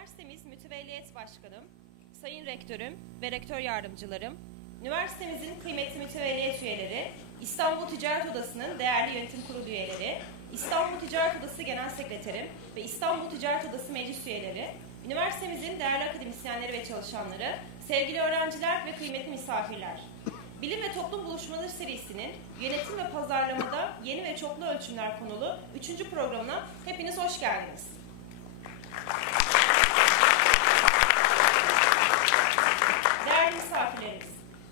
Üniversitemiz Mütevelliyet Başkanım, Sayın Rektörüm ve Rektör Yardımcılarım, üniversitemizin kıymetli mütevelliyet üyeleri, İstanbul Ticaret Odası'nın değerli yönetim kurulu üyeleri, İstanbul Ticaret Odası Genel Sekreterim ve İstanbul Ticaret Odası Meclis üyeleri, üniversitemizin değerli akademisyenleri ve çalışanları, sevgili öğrenciler ve kıymetli misafirler. Bilim ve Toplum Buluşmaları serisinin Yönetim ve Pazarlamada Yeni ve Çoklu Ölçümler konulu 3. programına hepiniz hoş geldiniz. Değerli misafirlerimiz,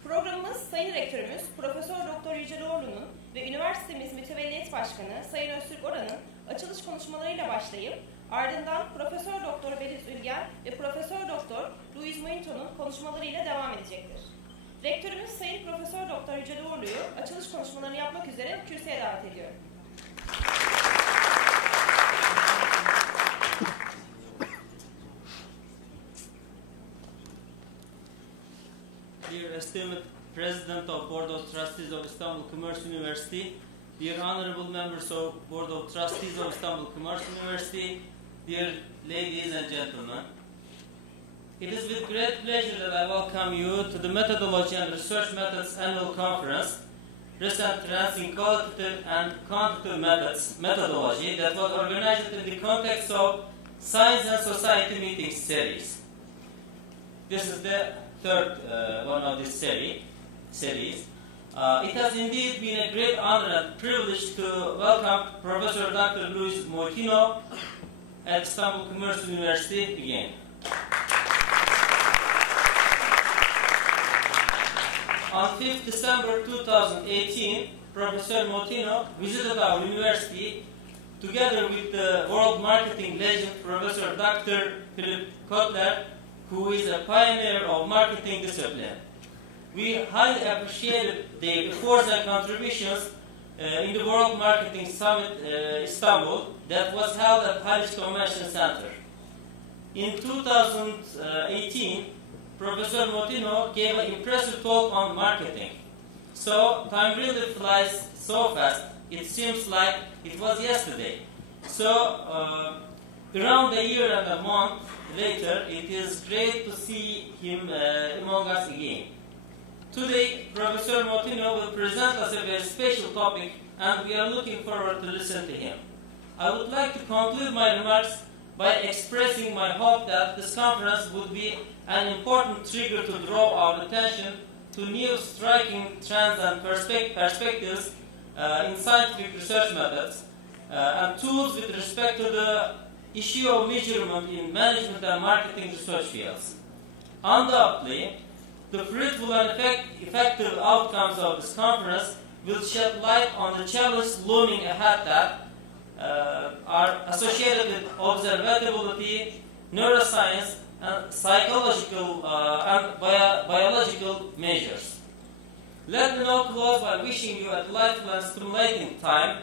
programımız Sayın Rektörümüz Profesör Doktor Yüceloğlu'nun ve üniversitemiz Mütevelliyet Başkanı Sayın Öztürk Oran'ın açılış konuşmalarıyla başlayıp ardından Profesör Doktor Beliz Ülgen ve Profesör Doktor Luiz Moutinho'nun konuşmalarıyla devam edecektir. Rektörümüz Sayın Profesör Doktor Yüceloğlu'yu açılış konuşmalarını yapmak üzere kürsüye davet ediyorum. Dear esteemed President of Board of Trustees of Istanbul Commerce University, dear honorable members of Board of Trustees of Istanbul Commerce University, dear ladies and gentlemen, it is with great pleasure that I welcome you to the Methodology and Research Methods Annual Conference, Recent Trends in Qualitative and Quantitative Methodology that was organized in the context of Science and Society Meetings series. This is the third one of this series. It has indeed been a great honor and privilege to welcome Professor Dr. Luiz Moutinho at Istanbul Commerce University again. On 5th December 2018, Professor Moutinho visited our university together with the world marketing legend Professor Dr. Philip Kotler, who is a pioneer of marketing discipline. We highly appreciated their efforts and contributions in the World Marketing Summit Istanbul that was held at Haliç Convention Center. In 2018, Professor Moutinho gave an impressive talk on marketing. So, time really flies so fast, it seems like it was yesterday. So, around a year and a month later, it is great to see him among us again. Today, Professor Moutinho will present us a very special topic, and we are looking forward to listen to him. I would like to conclude my remarks by expressing my hope that this conference would be an important trigger to draw our attention to new striking trends and perspectives in scientific research methods and tools with respect to the issue of measurement in management and marketing research fields. Undoubtedly, the fruitful and effective outcomes of this conference will shed light on the challenges looming ahead that are associated with observability, neuroscience, and psychological and biological measures. Let me now close by wishing you a delightful and stimulating time.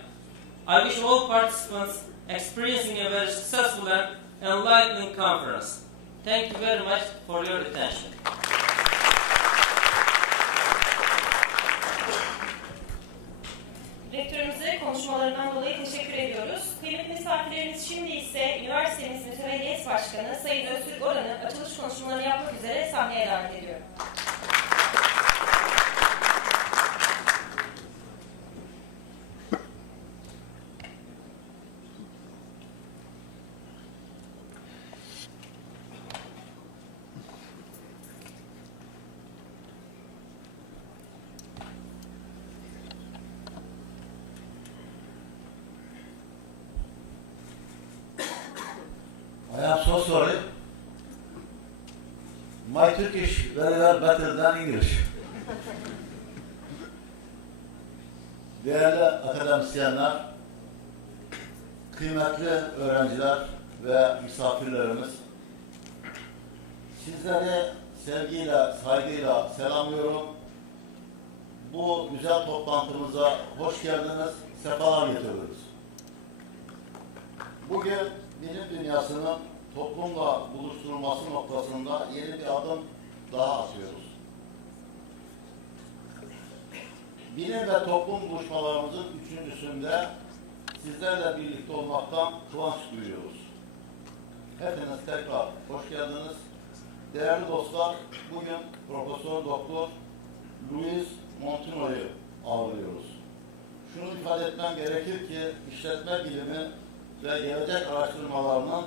I wish all participants experiencing a very successful and enlightening conference. Thank you very much for your attention. Rektörümüze konuşmalarından dolayı teşekkür ediyoruz. Kıymetli misafirlerimiz, şimdi ise üniversitemiz Mütevelliyet Başkanı Sayın Öztürk Oran'ı açılış konuşmalarını yapmak üzere sahneye davet ediyorum. I am so sorry. My Turkish very better than English. Değerli akademisyenler, kıymetli öğrenciler ve misafirlerimiz, sizleri sevgiyle, saygıyla selamlıyorum. Bu güzel toplantımıza hoş geldiniz, sefalar getiriyoruz. Bugün bilim dünyasının toplumla buluşturulması noktasında yeni bir adım daha atıyoruz. Bilim ve toplum buluşmalarımızın üçüncüsünde sizlerle birlikte olmaktan kıvanç duyuyoruz. Hepiniz tekrar hoş geldiniz. Değerli dostlar, bugün Profesör Doktor Luiz Moutinho'yu ağırlıyoruz. Şunu ifade etmem gerekir ki işletme bilimi ve gelecek araştırmalarının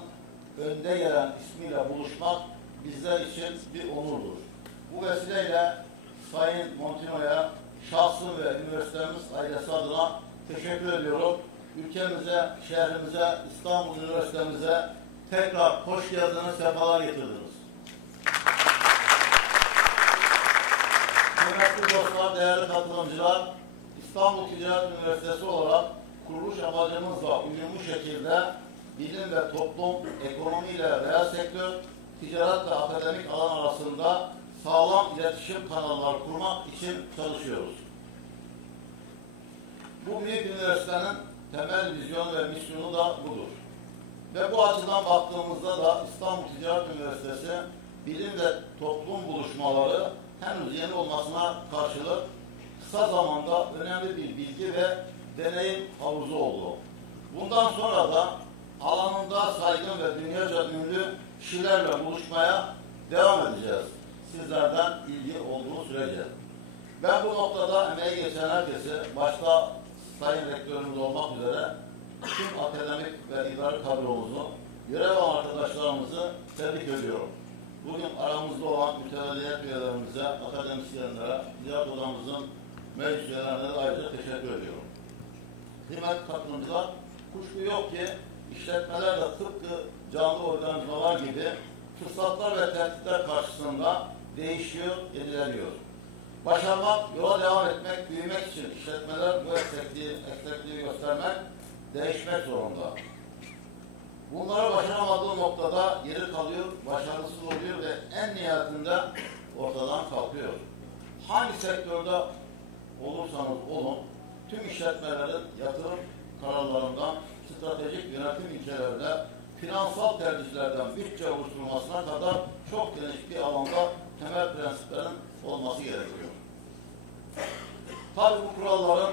önde gelen ismiyle buluşmak bizler için bir onurdur. Bu vesileyle Sayın Moutinho'ya şahsım ve üniversitemiz ailesi adına teşekkür ediyorum. Ülkemize, şehrimize, İstanbul Üniversitemize tekrar hoş geldiniz, sefalar getirdiniz. Kıymetli dostlar, değerli katılımcılar, İstanbul Ticaret Üniversitesi olarak kuruluş amacımızla uyumlu şekilde bilim ve toplum, ekonomi ile reel sektör, ticaret ve akademik alan arasında sağlam iletişim kanalları kurmak için çalışıyoruz. Bu büyük üniversitenin temel vizyonu ve misyonu da budur. Ve bu açıdan baktığımızda da İstanbul Ticaret Üniversitesi bilim ve toplum buluşmaları henüz yeni olmasına karşılık kısa zamanda önemli bir bilgi ve deneyim havuzu oldu. Bundan sonra da alanında saygın ve dünyaca ünlü kişilerle buluşmaya devam edeceğiz. Sizlerden ilgi olduğu sürece. Ben bu noktada emeği geçen herkesi, başta Sayın Rektörümüz olmak üzere tüm akademik ve idari kadromuzu, görev alan arkadaşlarımızı tebrik ediyorum. Bugün aramızda olan mütevelliyet üyelerimize, akademisyenlere, ticaret odamızın meclis üyelerine de ayrıca teşekkür ediyorum. Kıymetli katılımcılar, kuşku yok ki işletmeler de tıpkı canlı organizmalar gibi fırsatlar ve tehditler karşısında değişiyor, yenileniyor. Başarmak, yola devam etmek, büyümek için işletmeler bu eksikliği göstermek, değişmek zorunda. Bunları başaramadığı noktada geri kalıyor, başarısız oluyor ve en nihayetinde ortadan kalkıyor. Hangi sektörde olursanız olun, tüm işletmelerin yatırım kararlarından stratejik yönetim ilkelerine, finansal tercihlerden bütçe oluşturulmasına kadar çok geniş bir alanda temel prensiplerin olması gerekiyor. Tabii bu kuralların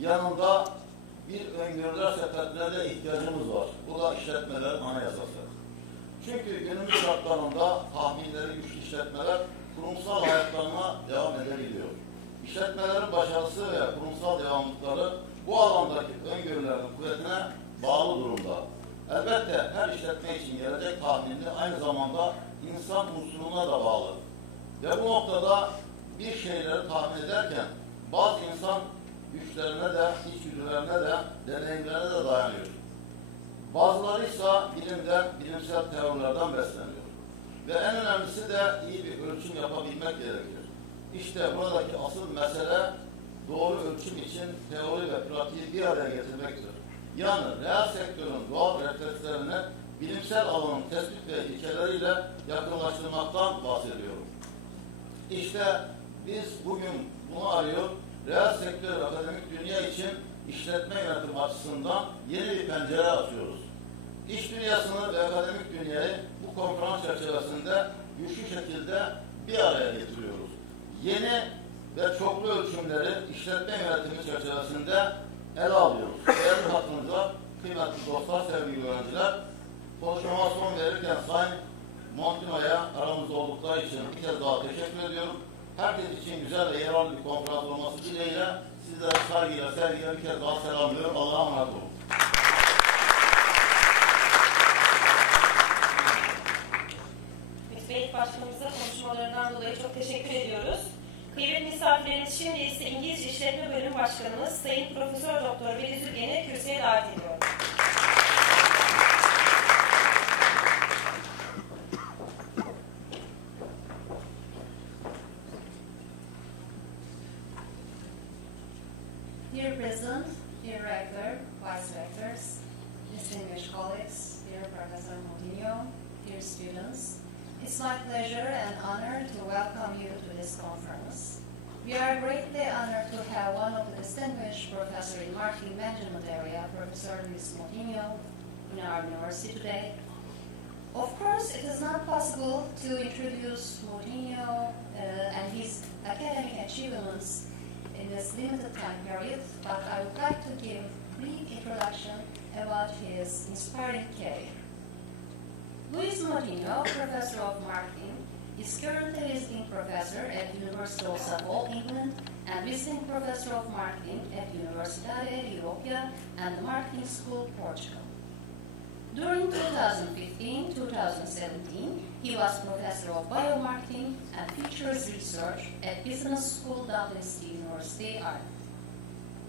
yanında bir öngörüler sepetine de ihtiyacımız var. Bu da işletmelerin anayasası. Çünkü günümüz şartlarında tahminleri güçlü işletmeler kurumsal hayatlarına devam edebiliyor. İşletmelerin başarısı ve kurumsal devamlılıkları bu alandaki öngörülerin kuvvetine bağlı durumda. Elbette her işletme için gelecek tahmini aynı zamanda insan unsuruna da bağlı. Ve bu noktada bir şeyleri tahmin ederken bazı insan güçlerine de, içgüdülerine de, deneyimlerine de dayanıyor. Bazıları ise bilimden, bilimsel teorilerden besleniyor. Ve en önemlisi de iyi bir ölçüm yapabilmek gerekir. İşte buradaki asıl mesele doğru ölçüm için teori ve pratiği bir araya getirmektir. Yani reel sektörün doğal reflekslerini bilimsel alanın tespit ve ilkeleriyle yakınlaştırmaktan bahsediyorum. İşte biz bugün bunu arıyor, reel sektör ve akademik dünya için işletme yönetimi açısından yeni bir pencere açıyoruz. İş dünyasını ve akademik dünyayı bu konferans çerçevesinde güçlü şekilde bir araya getiriyoruz. Yeni ve çoklu ölçümleri işletme yönetimi çerçevesinde ele alıyoruz. Değerli katılımcılar, kıymetli dostlar, sevgili öğrenciler, konuşmama son verirken Sayın Moutinho'ya aramızda oldukları için bir kez daha teşekkür ediyorum. Herkes için güzel ve yararlı bir konferans olması dileğiyle sizlere saygıyla, sevgiyle bir kez daha selamlıyorum. Allah'a emanet olun. Mütevelliyet Başkanımıza konuşmalarından dolayı çok teşekkür ediyoruz. Kıymetli misafirlerimiz, şimdi ise İngilizce İşletme Bölüm Başkanımız Sayın Profesör Doktor Luiz'i kürsüye davet ediyorum. Dear President, dear Rector, Vice Rectors, distinguished colleagues, dear Professor Moutinho, dear students, it's my pleasure and honor to welcome you to this conference. We are greatly honored to have one of the distinguished professors in marketing management area, Professor Luiz Moutinho, in our university today. Of course, it is not possible to introduce Moutinho and his academic achievements in this limited time period, but I would like to give a brief introduction about his inspiring career. Moutinho, Professor of Marketing, is currently visiting professor at University of Suffolk, England, and visiting Professor of Marketing at Universidade Europeia and the Marketing School, Portugal. During 2015-2017, he was Professor of Biomarketing and Features Research at Business School, Dublin University, Ireland.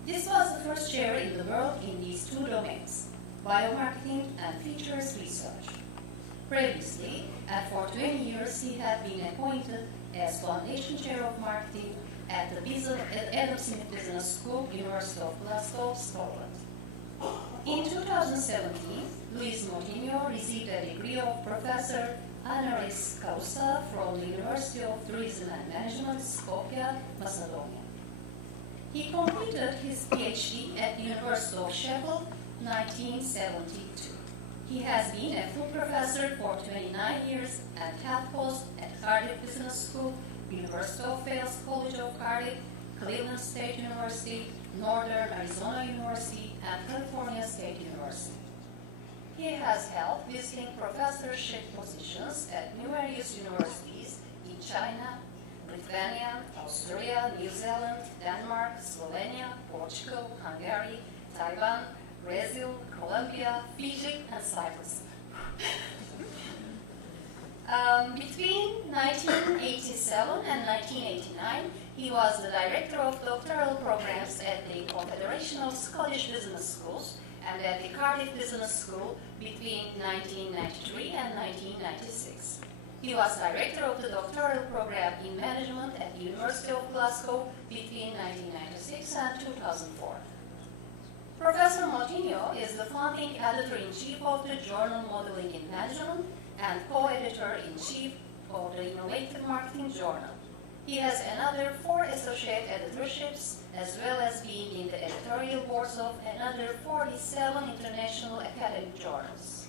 This was the first chair in the world in these two domains, biomarketing and features research. Previously, and for 20 years, he had been appointed as Foundation Chair of Marketing at the Adam Smith Business School, University of Glasgow, Scotland. In 2017, Luiz Moutinho received a degree of Professor Honoris Causa from the University of Tourism and Management, Skopje, Macedonia. He completed his PhD at the University of Sheffield, 1972. He has been a full professor for 29 years and health post at Cardiff Business School, University of Wales College of Cardiff, Cleveland State University, Northern Arizona University, and California State University. He has held visiting professorship positions at numerous universities in China, Lithuania, Austria, New Zealand, Denmark, Slovenia, Portugal, Hungary, Taiwan, Brazil, Colombia, Fiji, and Cyprus. Between 1987 and 1989, he was the director of doctoral programs at the Confederation of Scottish Business Schools and at the Cardiff Business School between 1993 and 1996. He was director of the doctoral program in management at the University of Glasgow between 1996 and 2004. Professor Moutinho is the founding editor-in-chief of the journal Modeling in Management and co-editor-in-chief of the Innovative Marketing Journal. He has another 4 associate editorships, as well as being in the editorial boards of another 47 international academic journals.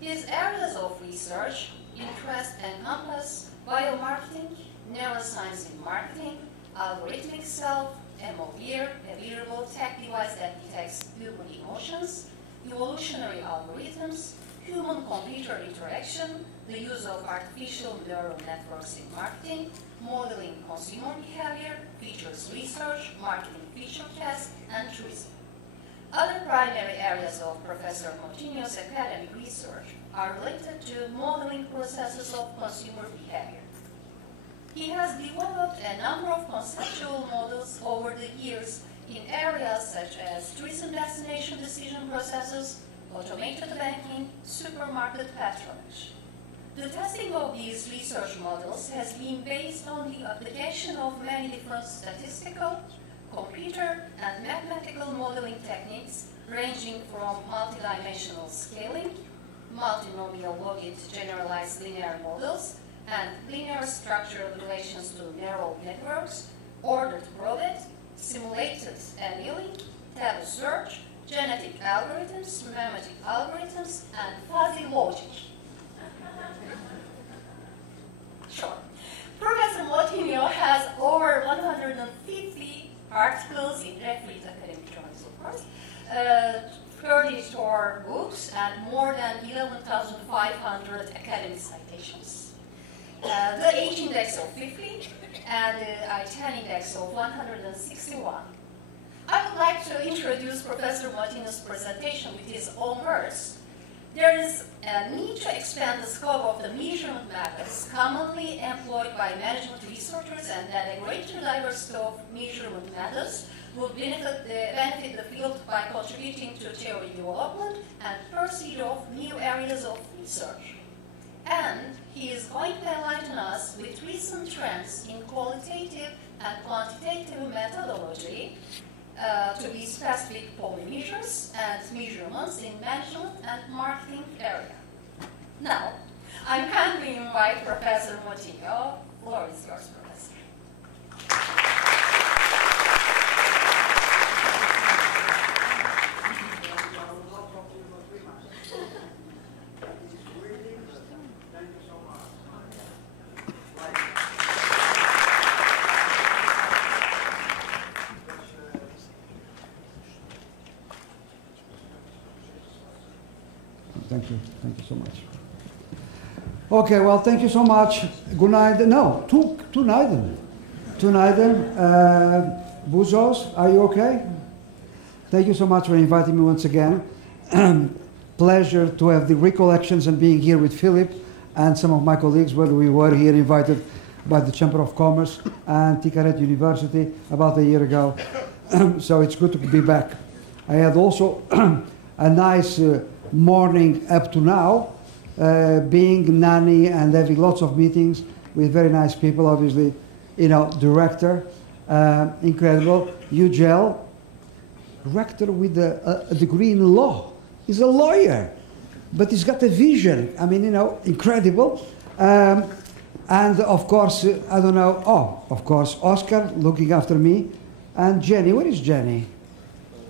His areas of research interest encompass biomarketing, neuroscience in marketing, algorithmic self, MOVER, a wearable tech device that detects human emotions, evolutionary algorithms, human-computer interaction, the use of artificial neural networks in marketing, modeling consumer behavior, features research, marketing feature tests, and tourism. Other primary areas of Professor Moutinho's academic research are related to modeling processes of consumer behavior. He has developed a number of conceptual models over the years in areas such as tourism destination decision processes, automated banking, supermarket patronage. The testing of these research models has been based on the application of many different statistical, computer, and mathematical modeling techniques ranging from multidimensional scaling, multinomial logit generalized linear models, and linear structural relations to neural networks, ordered probit, simulated annealing, tabu search, genetic algorithms, memetic algorithms, and fuzzy logic. Sure. Professor Moutinho has over 150 articles in refereed academic journals, of course, 34 books, and more than 11,500 academic citations. The H index of 50 and the I-10 index of 161. I would like to introduce Professor Moutinho's presentation with his own words. There is a need to expand the scope of the measurement methods commonly employed by management researchers, and that a greater diversity of measurement methods would benefit the field by contributing to theory development and pursuit of new areas of research. And he is going to enlighten us with recent trends in qualitative and quantitative methodology to be specific polymeasures and measurements in management and marketing area. Now, I'm kindly invite Professor Moutinho. Floor is yours, Professor. Thank you so much. Okay, well, thank you so much. Good night. No, tonight. Tonight. Buzos, are you okay? Thank you so much for inviting me once again. Pleasure to have the recollections and being here with Philip and some of my colleagues when we were here invited by the Chamber of Commerce and Ticaret University about a year ago. So it's good to be back. I had also a nice morning up to now, being nanny and having lots of meetings with very nice people, obviously, you know, director, incredible, UGL, rector with a degree in law. He's a lawyer, but he's got a vision. I mean, you know, incredible. And of course, I don't know, of course, Oscar looking after me, and Jenny. Where is Jenny?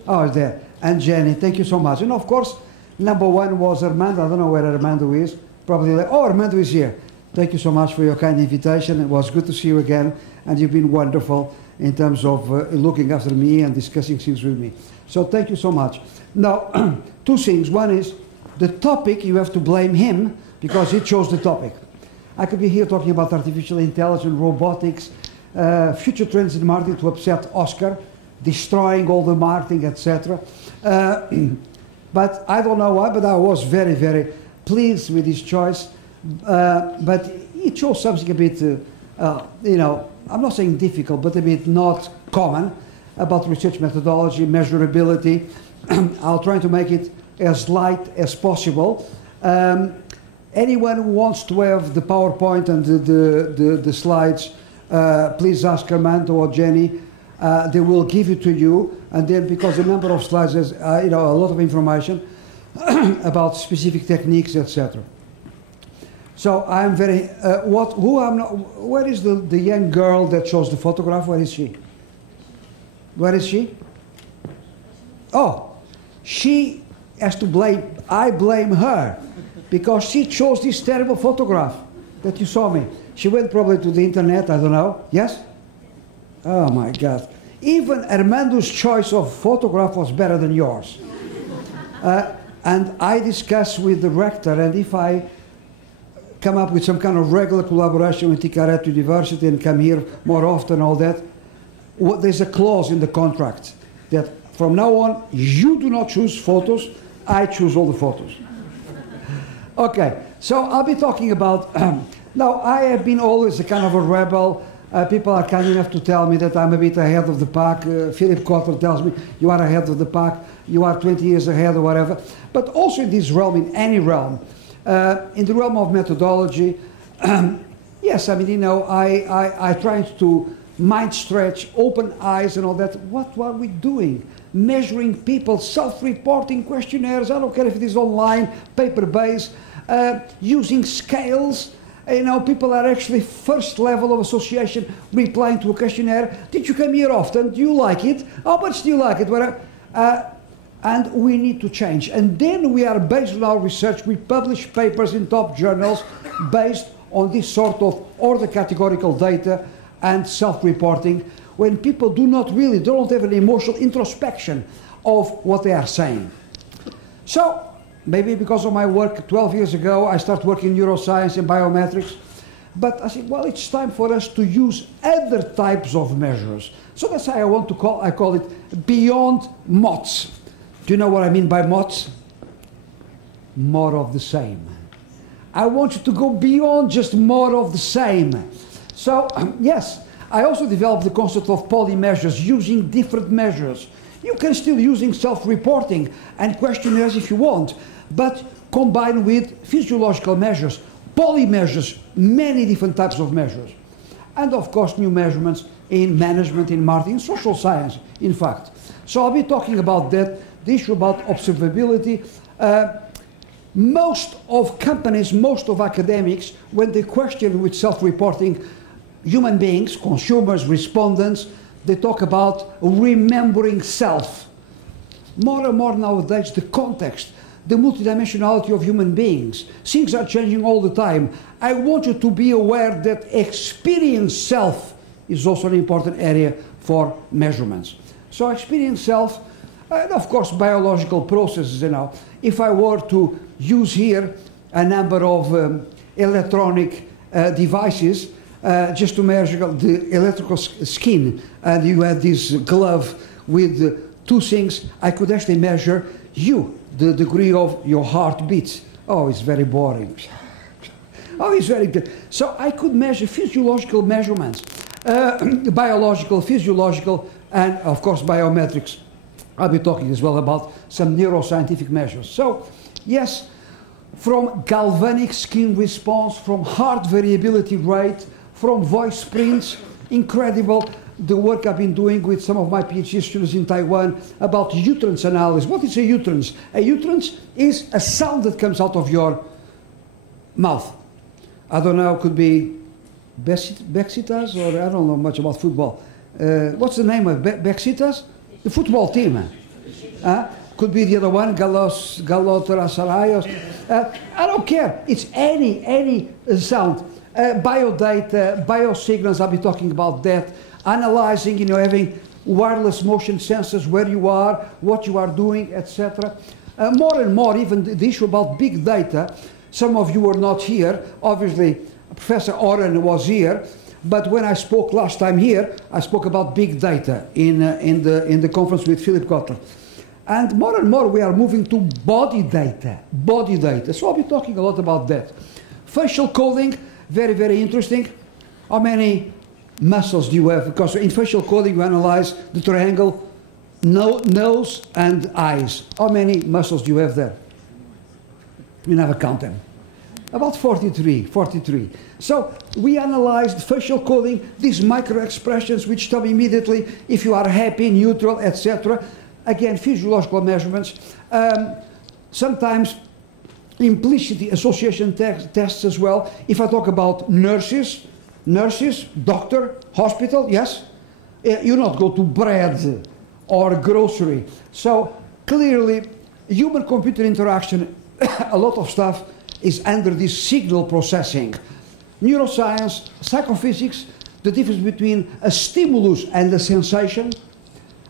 Oh, there. And Jenny, thank you so much. And of course, number one was Armando. I don't know where Armando is. Probably like, oh, Armando is here. Thank you so much for your kind invitation. It was good to see you again, and you've been wonderful in terms of looking after me and discussing things with me. So thank you so much. Now, two things. One is the topic, you have to blame him because he chose the topic. I could be here talking about artificial intelligence, robotics, future trends in marketing to upset Oscar, destroying all the marketing, etc. But I don't know why, but I was very, very pleased with his choice. But he chose something a bit, you know, I'm not saying difficult, but a bit not common about research methodology, measurability. I'll try to make it as light as possible. Anyone who wants to have the PowerPoint and the slides, please ask Armando or Jenny. They will give it to you, and then because the number of slides has, you know, a lot of information about specific techniques, etc. So I'm very. Where is the young girl that shows the photograph? Where is she? Where is she? Oh, she has to blame. I blame her because she chose this terrible photograph that you saw me. She went probably to the internet. I don't know. Yes. Oh my God. Even Armando's choice of photograph was better than yours. And I discussed with the rector, and if I come up with some kind of regular collaboration with Ticaret University and come here more often, all that, there's a clause in the contract that from now on, you do not choose photos, I choose all the photos. Okay, so I'll be talking about, now I have been always a kind of a rebel. People are kind enough to tell me that I'm a bit ahead of the pack. Philip Cotter tells me, you are ahead of the pack, you are 20 years ahead or whatever. But also in this realm, in any realm, in the realm of methodology, yes, I mean, you know, I try to mind stretch, open eyes and all that. What are we doing? Measuring people, self-reporting questionnaires, I don't care if it is online, paper-based, using scales. You know, people are actually first level of association replying to a questionnaire. Did you come here often? Do you like it? How much do you like it? And we need to change. And then we are based on our research. We publish papers in top journals based on this sort of order categorical data and self-reporting when people don't have an emotional introspection of what they are saying. So, maybe because of my work 12 years ago, I started working in neuroscience and biometrics. But I said, well, it's time for us to use other types of measures. So that's why I call it beyond MOTS. Do you know what I mean by MOTS? More of the same. I want you to go beyond just more of the same. So, yes, I also developed the concept of polymeasures, using different measures. You can still using self-reporting and questionnaires if you want, but combined with physiological measures, polymeasures, many different types of measures. And of course, new measurements in management, in marketing, social science, in fact. So I'll be talking about that, the issue about observability. Most of companies, most of academics, when they question with self-reporting human beings, consumers, respondents, they talk about remembering self. More and more nowadays, the context, the multidimensionality of human beings. Things are changing all the time. I want you to be aware that experience self is also an important area for measurements. So experience self, and of course biological processes, you know. If I were to use here a number of electronic devices just to measure the electrical skin, and you had this glove with two things. I could actually measure the degree of your heartbeat. Oh, it's very boring. Oh, it's very good. So I could measure physiological measurements, biological, physiological, and of course biometrics. I'll be talking as well about some neuroscientific measures. So, yes, from galvanic skin response, from heart variability rate, from voice prints, incredible. The work I've been doing with some of my PhD students in Taiwan about utterance analysis. What is a utterance? A utterance is a sound that comes out of your mouth. I don't know, it could be Besiktas, or I don't know much about football. What's the name of Besiktas? The football team. Could be the other one, Galatasaray. I don't care. It's any sound. Biodata, biosignals, I'll be talking about that. Analyzing, having wireless motion sensors, where you are, what you are doing, etc. More and more, even the issue about big data. Some of you were not here. Obviously, Professor Oren was here. But when I spoke last time here, I spoke about big data in the conference with Philip Kotler. And more we are moving to body data. So I'll be talking a lot about that. Facial coding, very, very interesting. How many muscles do you have? Because in facial coding, you analyze the triangle, nose and eyes. How many muscles do you have there? You never count them. About 43. So we analyzed facial coding, these micro expressions which tell me immediately if you are happy, neutral, etc. Again, physiological measurements. Sometimes implicit association tests as well. If I talk about nurses, doctor, hospital, yes? You not go to bread or grocery. So clearly, human-computer interaction, a lot of stuff is under this signal processing. Neuroscience, psychophysics, the difference between a stimulus and a sensation.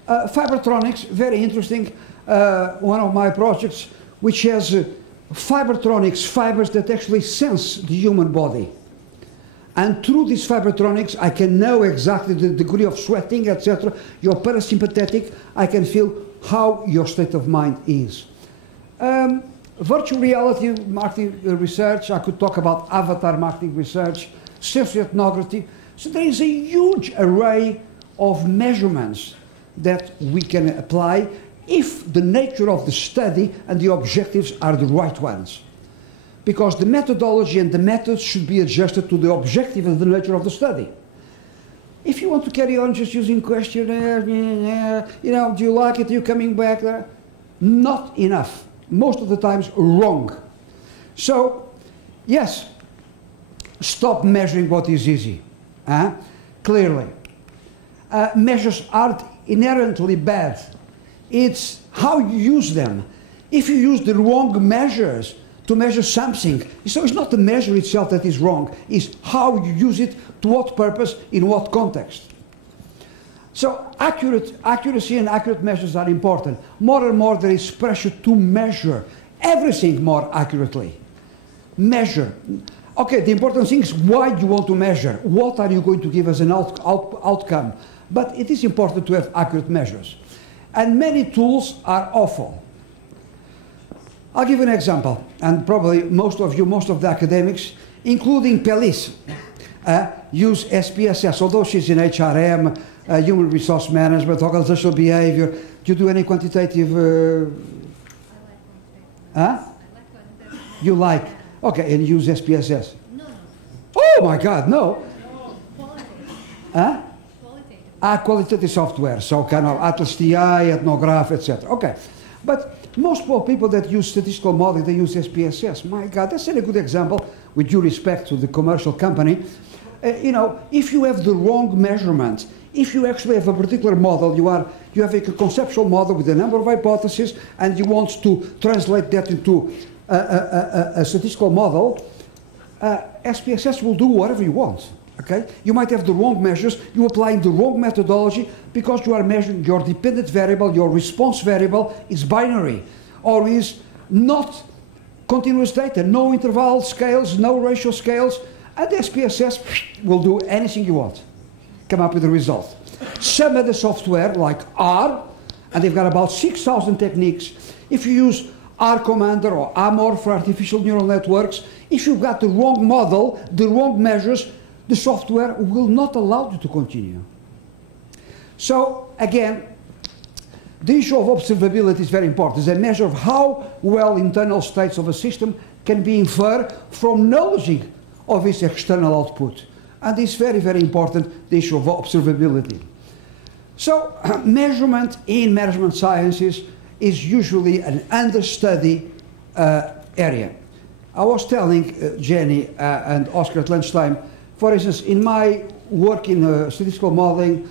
Fibertronics, very interesting. One of my projects, which has fibertronics, fibers that actually sense the human body. And through these fibertronics, I can know exactly the degree of sweating, etc. You're parasympathetic. I can feel how your state of mind is. Virtual reality marketing research, I could talk about avatar marketing research, sensory ethnography. So there is a huge array of measurements that we can apply if the nature of the study and the objectives are the right ones. Because the methodology and the methods should be adjusted to the objective and the nature of the study. If you want to carry on just using questionnaire, do you like it, are you coming back there? Not enough. Most of the times wrong. So, yes, stop measuring what is easy. Clearly. Measures aren't inherently bad. It's how you use them. If you use the wrong measures to measure something, so it's not the measure itself that is wrong, it's how you use it, to what purpose, in what context. So accuracy and accurate measures are important. More and more there is pressure to measure everything more accurately. Measure. Okay, the important thing is why you want to measure. What are you going to give as an outcome? But it is important to have accurate measures. And many tools are awful. I'll give you an example, and probably most of the academics, including Pelis, use SPSS, although she's in HRM, human resource management, organizational behavior. Do you do any quantitative? You like? Okay, and use SPSS? No. Oh my God, no. Qualitative. Qualitative software, so kind of Atlas TI, Ethnograph, etc. Okay, but most people that use statistical modeling, they use SPSS. My God, that's a good example, with due respect to the commercial company. If you have the wrong measurement, if you actually have a particular model, you have a conceptual model with a number of hypotheses, and you want to translate that into a statistical model, SPSS will do whatever you want. Okay? You might have the wrong measures, you're applying the wrong methodology because you are measuring your dependent variable, your response variable is binary, or is not continuous data, no interval scales, no ratio scales, and the SPSS will do anything you want. Come up with a result. Some other software, like R, and they've got about 6,000 techniques. If you use R Commander or AMOR for artificial neural networks, if you've got the wrong model, the wrong measures, the software will not allow you to continue. So, again, the issue of observability is very important. It's a measure of how well internal states of a system can be inferred from knowledge of its external output. And it's very, very important, the issue of observability. So, measurement in management sciences is usually an understudy area. I was telling Jenny and Oscar at lunchtime, for instance, in my work in statistical modeling,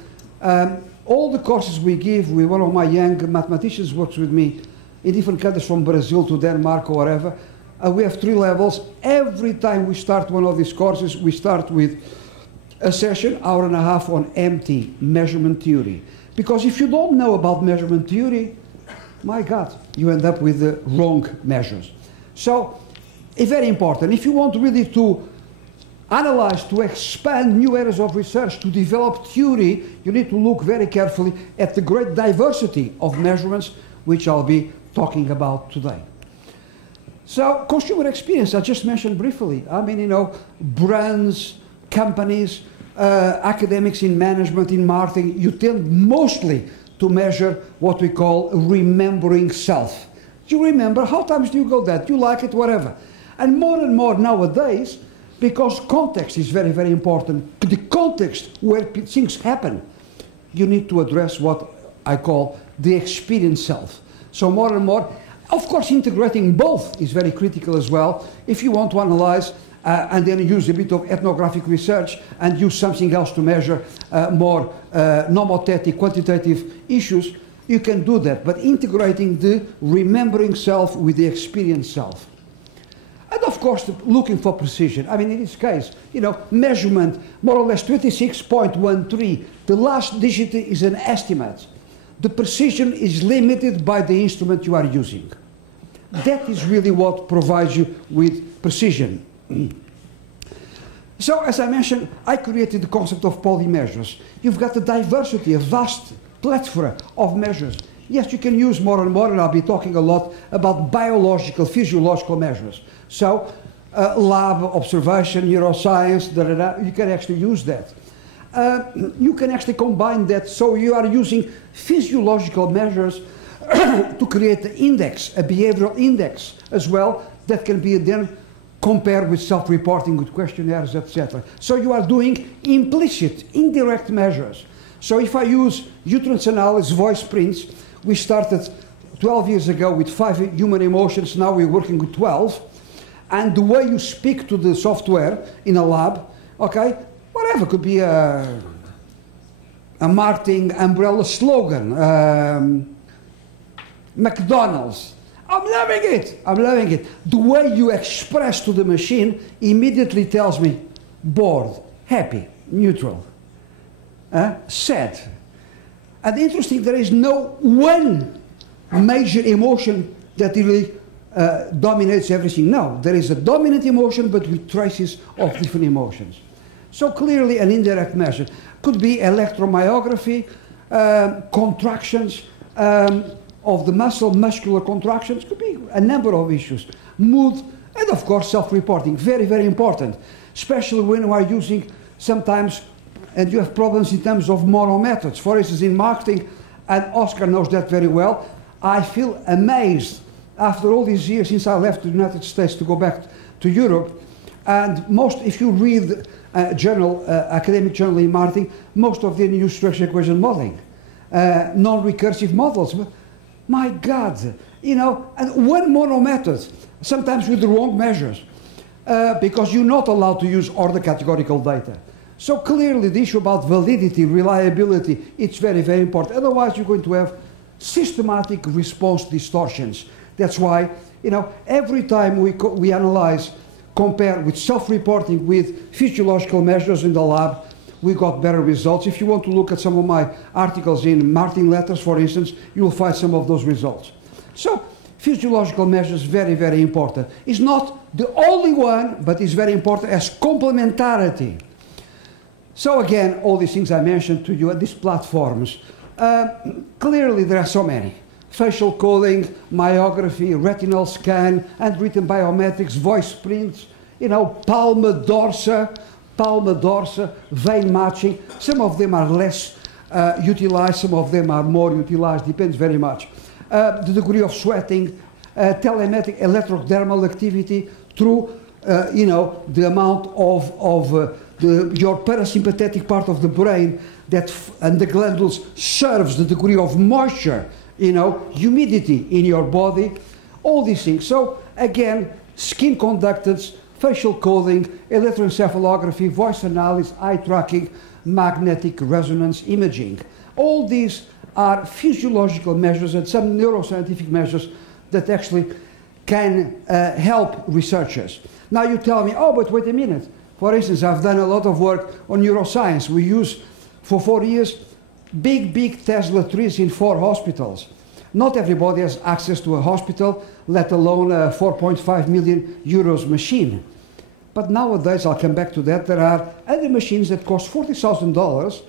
all the courses we give, with one of my young mathematicians works with me in different countries from Brazil to Denmark or wherever. We have 3 levels. Every time we start one of these courses, we start with a session, hour and a half on MT, measurement theory. Because if you don't know about measurement theory, my God, you end up with the wrong measures. So, it's very important. If you want really to analyze, to expand new areas of research, to develop theory, you need to look very carefully at the great diversity of measurements, which I'll be talking about today. So, consumer experience, I just mentioned briefly. I mean, you know, brands, companies, academics in management, in marketing, you tend mostly to measure what we call remembering self. Do you remember? How times do you go that? You like it, whatever. And more nowadays, because context is very, very important, the context where things happen, you need to address what I call the experience self. So more and more, of course, integrating both is very critical as well. If you want to analyze and then use a bit of ethnographic research and use something else to measure more nomothetic, quantitative issues, you can do that. But integrating the remembering self with the experience self. And of course, looking for precision. I mean, in this case, you know, measurement, more or less 26.13. The last digit is an estimate. The precision is limited by the instrument you are using. That is really what provides you with precision. So, as I mentioned, I created the concept of polymeasures. You've got a diversity, a vast plethora of measures. Yes, you can use more and I'll be talking a lot about biological, physiological measures. So, lab, observation, neuroscience, you can actually use that. You can actually combine that, so you are using physiological measures to create an index, a behavioral index as well, that can be then compared with self-reporting, with questionnaires, etc. So you are doing implicit, indirect measures. So if I use utterance analysis, voice prints, we started 12 years ago with 5 human emotions, now we're working with 12. And the way you speak to the software in a lab, okay, whatever, could be a marketing umbrella slogan, McDonald's. I'm loving it, I'm loving it. The way you express to the machine immediately tells me bored, happy, neutral, sad. And interesting, there is no one major emotion that really dominates everything. No, there is a dominant emotion, but with traces of different emotions. So clearly an indirect measure. Could be electromyography, contractions of the muscle, muscular contractions, could be a number of issues. Mood, and of course self-reporting, very, very important. Especially when you are using sometimes, and you have problems in terms of moral methods. For instance, in marketing, and Oscar knows that very well, I feel amazed after all these years since I left the United States to go back to Europe. And if you read academic journal in marketing, most of them use structure equation modeling, non-recursive models. My God, you know, and one mono method, sometimes with the wrong measures, because you're not allowed to use order categorical data. So clearly the issue about validity, reliability, it's very, very important. Otherwise you're going to have systematic response distortions. That's why, you know, every time we analyze, compare with self-reporting with physiological measures in the lab, we got better results. If you want to look at some of my articles in marketing letters, for instance, you will find some of those results. So, physiological measures very, very important. It's not the only one, but it's very important as complementarity. So again, all these things I mentioned to you, these platforms, clearly there are so many. Facial coding, myography, retinal scan, handwritten biometrics, voice prints, you know, palma dorsa, vein matching. Some of them are less utilized, some of them are more utilized, depends very much. The degree of sweating, telemetric electrodermal activity through, you know, the amount of your parasympathetic part of the brain that and the glandules serves the degree of moisture, you know, humidity in your body, all these things. So again, skin conductance, facial coding, electroencephalography, voice analysis, eye tracking, magnetic resonance imaging. All these are physiological measures and some neuroscientific measures that actually can help researchers. Now you tell me, oh, but wait a minute. For instance, I've done a lot of work on neuroscience. We use, for 4 years, big Tesla trees in 4 hospitals. Not everybody has access to a hospital, let alone a 4.5 million euros machine. But nowadays, I'll come back to that, there are other machines that cost $40,000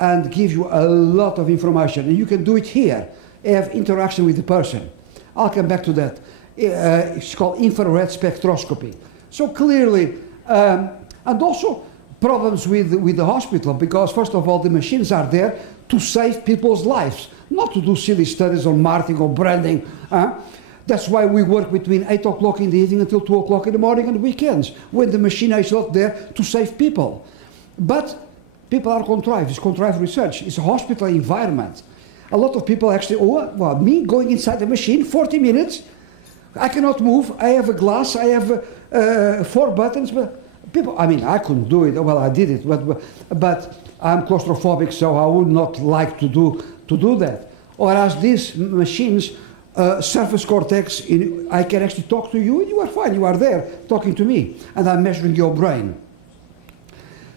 and give you a lot of information. And you can do it here, have interaction with the person. I'll come back to that. It's called infrared spectroscopy. So clearly, and also problems with the hospital, because first of all, the machines are there to save people's lives, not to do silly studies on marketing or branding. That's why we work between 8 o'clock in the evening until 2 o'clock in the morning on weekends, when the machine is not there to save people. But people are contrived. It's contrived research. It's a hospital environment. A lot of people actually, oh, well, me going inside the machine, 40 minutes, I cannot move, I have a glass, I have 4 buttons, but people, I mean, I couldn't do it. Well, I did it, but I'm claustrophobic, so I would not like to do that. Whereas these machines, surface cortex, I can actually talk to you, and you are fine, you are there talking to me, and I'm measuring your brain.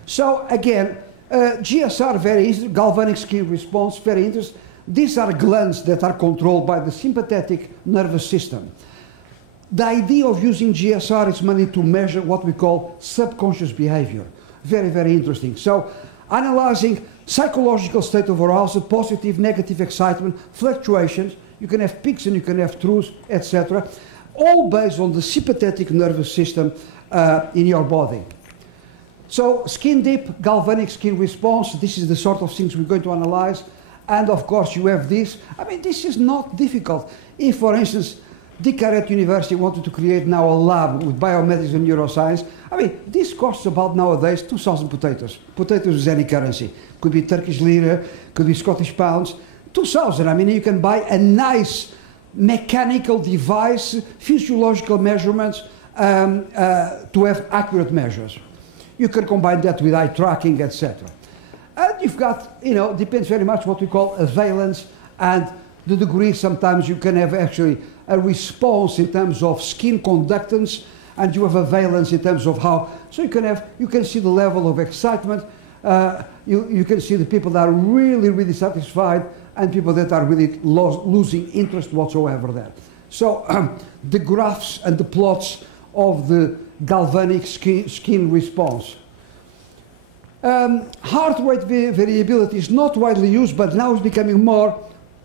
So again, GSR, very interesting, galvanic skin response, very interesting. These are glands that are controlled by the sympathetic nervous system. The idea of using GSR is mainly to measure what we call subconscious behavior. Very, very interesting. So, analyzing psychological state of arousal, positive, negative excitement, fluctuations, you can have peaks and you can have troughs, etc. All based on the sympathetic nervous system in your body. So, skin deep, galvanic skin response, this is the sort of things we're going to analyze. And of course, you have this. I mean, this is not difficult. If, for instance, Ticaret University wanted to create now a lab with biomedics and neuroscience, I mean, this costs about nowadays 2,000 potatoes. Potatoes is any currency. Could be Turkish lira, could be Scottish pounds. 2,000, I mean, you can buy a nice mechanical device, physiological measurements to have accurate measures. You can combine that with eye tracking, etc. And you've got, you know, depends very much what we call a valence and the degree. Sometimes you can have actually a response in terms of skin conductance, and you have a valence in terms of how. So you can see the level of excitement. You can see the people that are really, really satisfied and people that are really losing interest whatsoever there. So the graphs and the plots of the galvanic skin response. Heart rate variability is not widely used, but now it's becoming more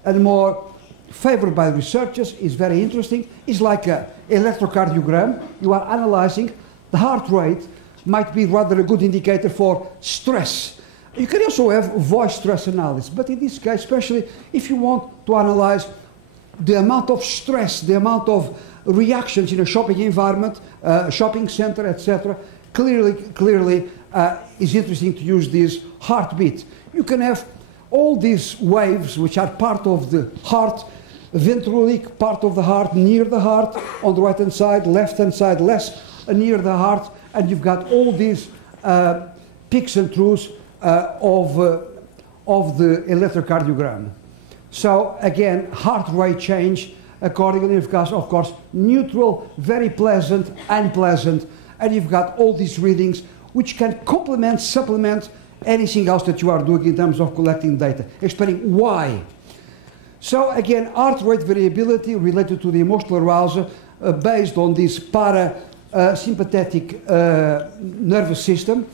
and more favored by researchers. It's very interesting. It's like an electrocardiogram. You are analyzing the heart rate, might be rather a good indicator for stress. You can also have voice stress analysis, but in this case, especially if you want to analyze the amount of stress, the amount of reactions in a shopping environment, shopping center, etc., clearly is interesting to use this heartbeat. You can have all these waves which are part of the heart, ventricular part of the heart, near the heart, on the right-hand side, left-hand side, less near the heart, and you've got all these peaks and troughs of the electrocardiogram. So again, heart rate change accordingly, of course, neutral, very pleasant, unpleasant, and you've got all these readings which can complement, supplement anything else that you are doing in terms of collecting data, explaining why. So again, heart rate variability related to the emotional arousal based on this parasympathetic nervous system.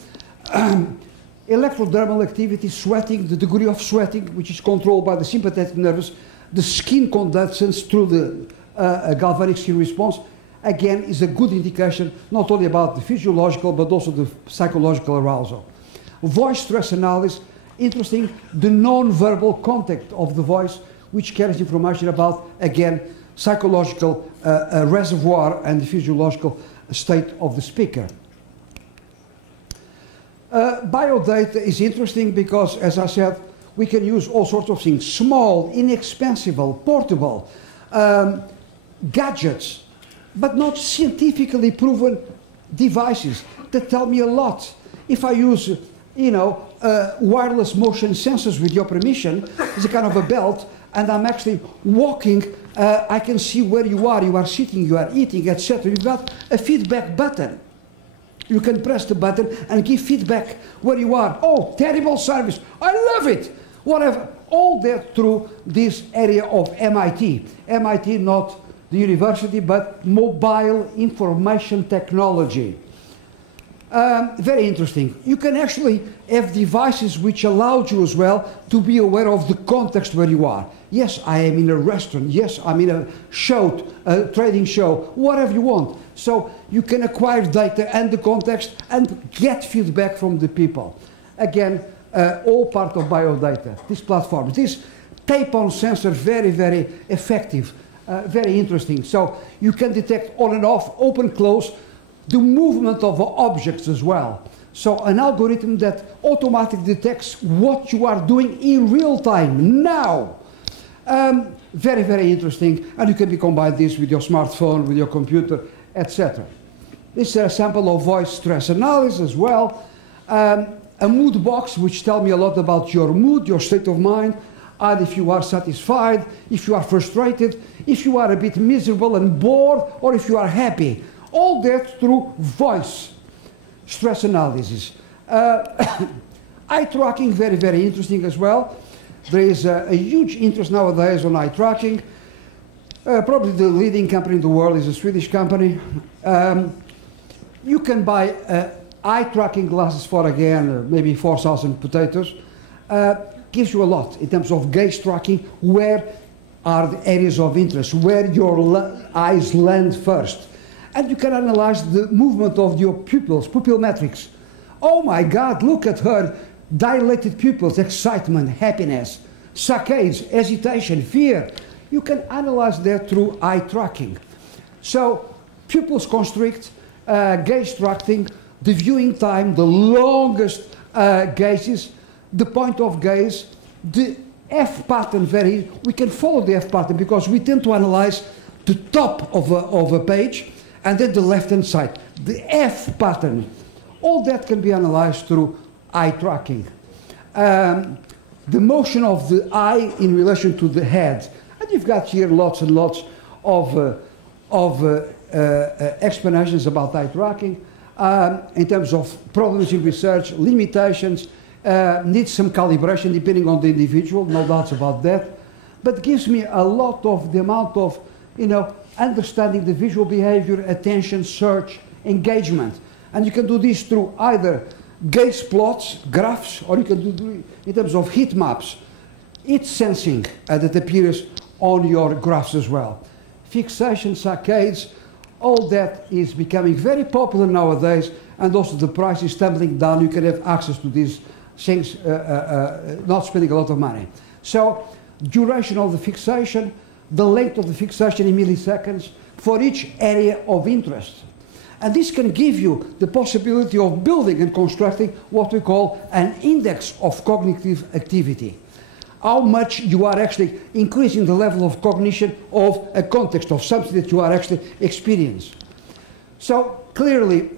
Electrodermal activity, sweating, the degree of sweating, which is controlled by the sympathetic nervous, the skin conductance through the galvanic skin response, again, is a good indication not only about the physiological but also the psychological arousal. Voice stress analysis, interesting, the non-verbal contact of the voice, which carries information about, again, psychological reservoir and the physiological state of the speaker. Biodata is interesting because, as I said, we can use all sorts of things, small, inexpensive, portable, gadgets, but not scientifically proven devices that tell me a lot. If I use, wireless motion sensors with your permission, it's a kind of a belt, and I'm actually walking, I can see where you are sitting, you are eating, etc. You've got a feedback button. You can press the button and give feedback where you are. Oh, terrible service. I love it. Whatever. All that through this area of MIT. MIT, not the university, but mobile information technology. Very interesting. You can actually have devices which allow you as well to be aware of the context where you are. Yes, I am in a restaurant. Yes, I'm in a show, a trading show, whatever you want. So you can acquire data and the context and get feedback from the people. Again, all part of biodata, this platform. This tape-on sensor, very, very effective, very interesting. So you can detect on and off, open, close, the movement of objects as well. So an algorithm that automatically detects what you are doing in real time, now. Very, very interesting. And you can combine this with your smartphone, with your computer, etc. This is a sample of voice stress analysis as well. A mood box, which tells me a lot about your mood, your state of mind, and if you are satisfied, if you are frustrated, if you are a bit miserable and bored, or if you are happy. All that through voice stress analysis. Eye tracking, very, very interesting as well. There is a huge interest nowadays on eye tracking. Probably the leading company in the world is a Swedish company. You can buy eye tracking glasses for, again, maybe 4,000 potatoes. Gives you a lot in terms of gaze tracking. Where are the areas of interest? Where your eyes land first. And you can analyze the movement of your pupils, pupil metrics. Oh my God, look at her dilated pupils, excitement, happiness, saccades, hesitation, fear. You can analyze that through eye tracking. So pupils constrict, gaze tracking, the viewing time, the longest gazes, the point of gaze, the F pattern varies. We can follow the F pattern because we tend to analyze the top of a page and then the left-hand side. The F pattern, all that can be analyzed through eye tracking. The motion of the eye in relation to the head. And you've got here lots and lots of explanations about eye tracking in terms of problems in research, limitations, needs some calibration depending on the individual, no doubts about that. But gives me a lot of the amount of, understanding the visual behavior, attention, search, engagement. And you can do this through either gaze plots, graphs, or you can do it in terms of heat maps. It's sensing that appears on your graphs as well. Fixation, saccades, all that is becoming very popular nowadays, and also the price is tumbling down. You can have access to these things, not spending a lot of money. So, duration of the fixation, the length of the fixation in milliseconds for each area of interest. And this can give you the possibility of building and constructing what we call an index of cognitive activity. How much you are actually increasing the level of cognition of a context, of something that you are actually experiencing. So clearly,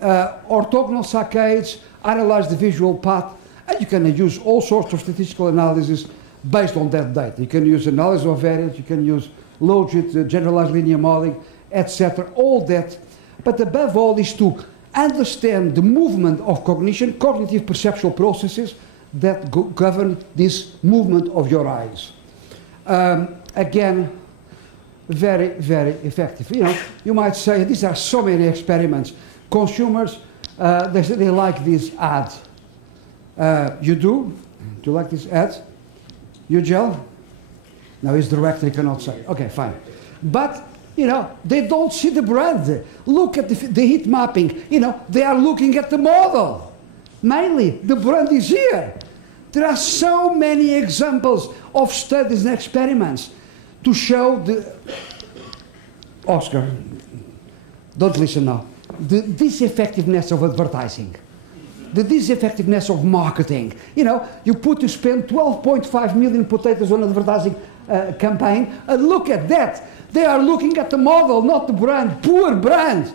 orthogonal saccades analyze the visual path, and you can use all sorts of statistical analysis based on that data. You can use analysis of variance, you can use logit, generalized linear modeling, etc. All that. But above all is to understand the movement of cognition, cognitive perceptual processes that govern this movement of your eyes. again, very, very effective. You know, you might say these are so many experiments. Consumers, they like these ads. You do? Do you like these ads? You gel? No, it's direct, they cannot say. Okay, fine. But, you know, they don't see the brand. Look at the heat mapping. You know, they are looking at the model. Mainly, the brand is here. There are so many examples of studies and experiments to show the... Oscar, don't listen now. The diseffectiveness of advertising. The diseffectiveness of marketing. You know, you spend 12.5 million potatoes on advertising campaign, and look at that. They are looking at the model, not the brand. Poor brand.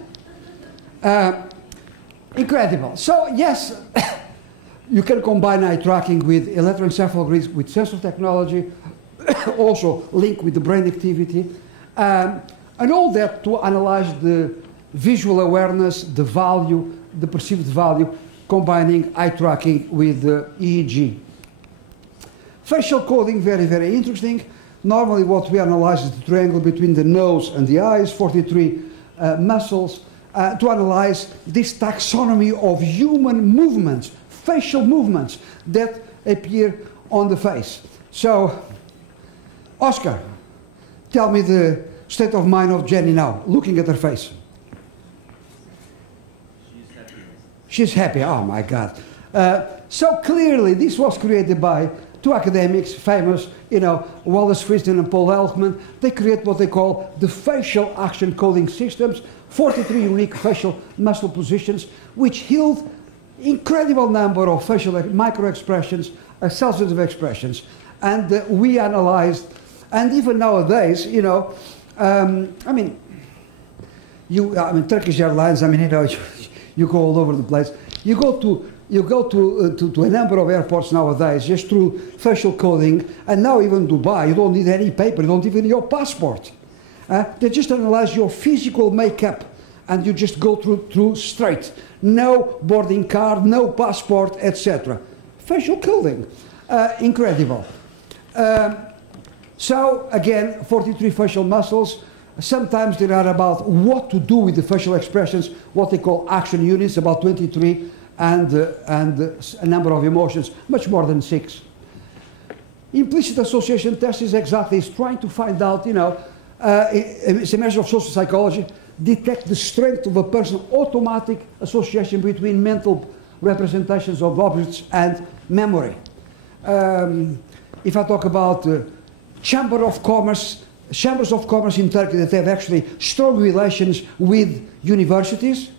Incredible. So, yes, you can combine eye tracking with electroencephalography, with sensor technology, also link with the brain activity, and all that to analyze the visual awareness, the value, the perceived value, combining eye tracking with the EEG. Facial coding, very, very interesting. Normally what we analyze is the triangle between the nose and the eyes, 43 muscles, to analyze this taxonomy of human movements, facial movements that appear on the face. So, Oscar, tell me the state of mind of Jenny now, looking at her face. She's happy, oh my God. So clearly this was created by two academics, famous, you know, Wallace Friston and Paul Elfman. They create what they call the facial action coding systems, 43 unique facial muscle positions, which yield incredible number of facial micro-expressions, sensitive expressions. And we analyzed, and even nowadays, you know, I mean, Turkish Airlines, I mean, you know, you go all over the place. You go to a number of airports nowadays just through facial coding, and now even Dubai, you don't need any paper, you don't even need your passport. They just analyze your physical makeup, and you just go through straight. No boarding card, no passport, etc. Facial coding, incredible. So again, 43 facial muscles. Sometimes they are about what to do with the facial expressions, what they call action units, about 23, and a number of emotions, much more than 6. Implicit association test is trying to find out, you know, it's a measure of social psychology, detect the strength of a person's automatic association between mental representations of objects and memory. If I talk about Chambers of Commerce in Turkey that have actually strong relations with universities.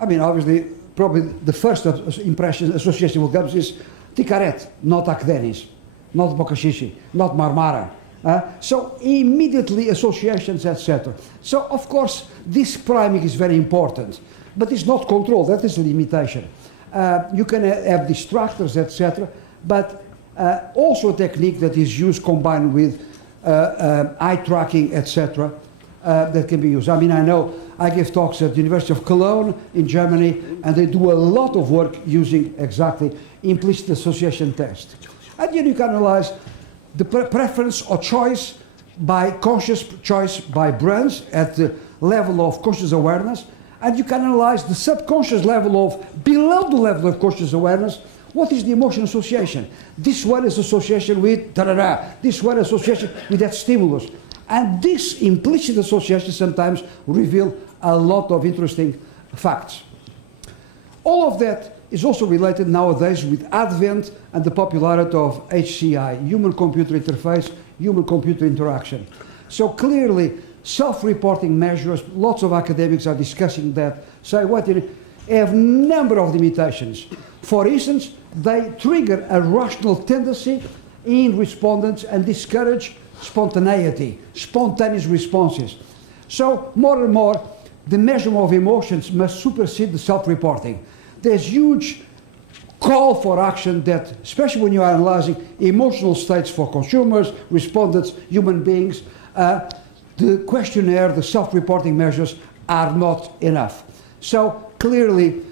I mean, obviously, probably the first association with campus is Ticaret, not Akdeniz, not Bokashishi, not Marmara. So immediately associations, etc. So, of course, this priming is very important, but it's not controlled. That is a limitation. You can have distractors, etc., but also a technique that is used combined with eye tracking, etc., that can be used. I mean, I know I give talks at the University of Cologne in Germany, and they do a lot of work using exactly implicit association test. And then you can analyze the preference or choice by conscious choice by brains at the level of conscious awareness, and you can analyze the subconscious level of, below the level of conscious awareness, what is the emotion association? This one is association with da-da-da. This one association with that stimulus. And this implicit association sometimes reveal a lot of interesting facts. All of that is also related nowadays with advent and the popularity of HCI, human-computer interface, human-computer interaction. So clearly, self-reporting measures, lots of academics are discussing that, say what have a number of limitations. For instance, they trigger a rational tendency in respondents and discourage spontaneity, spontaneous responses. So more and more, the measurement of emotions must supersede the self-reporting. There's huge call for action that, especially when you are analyzing emotional states for consumers, respondents, human beings, the questionnaire, the self-reporting measures are not enough. So clearly,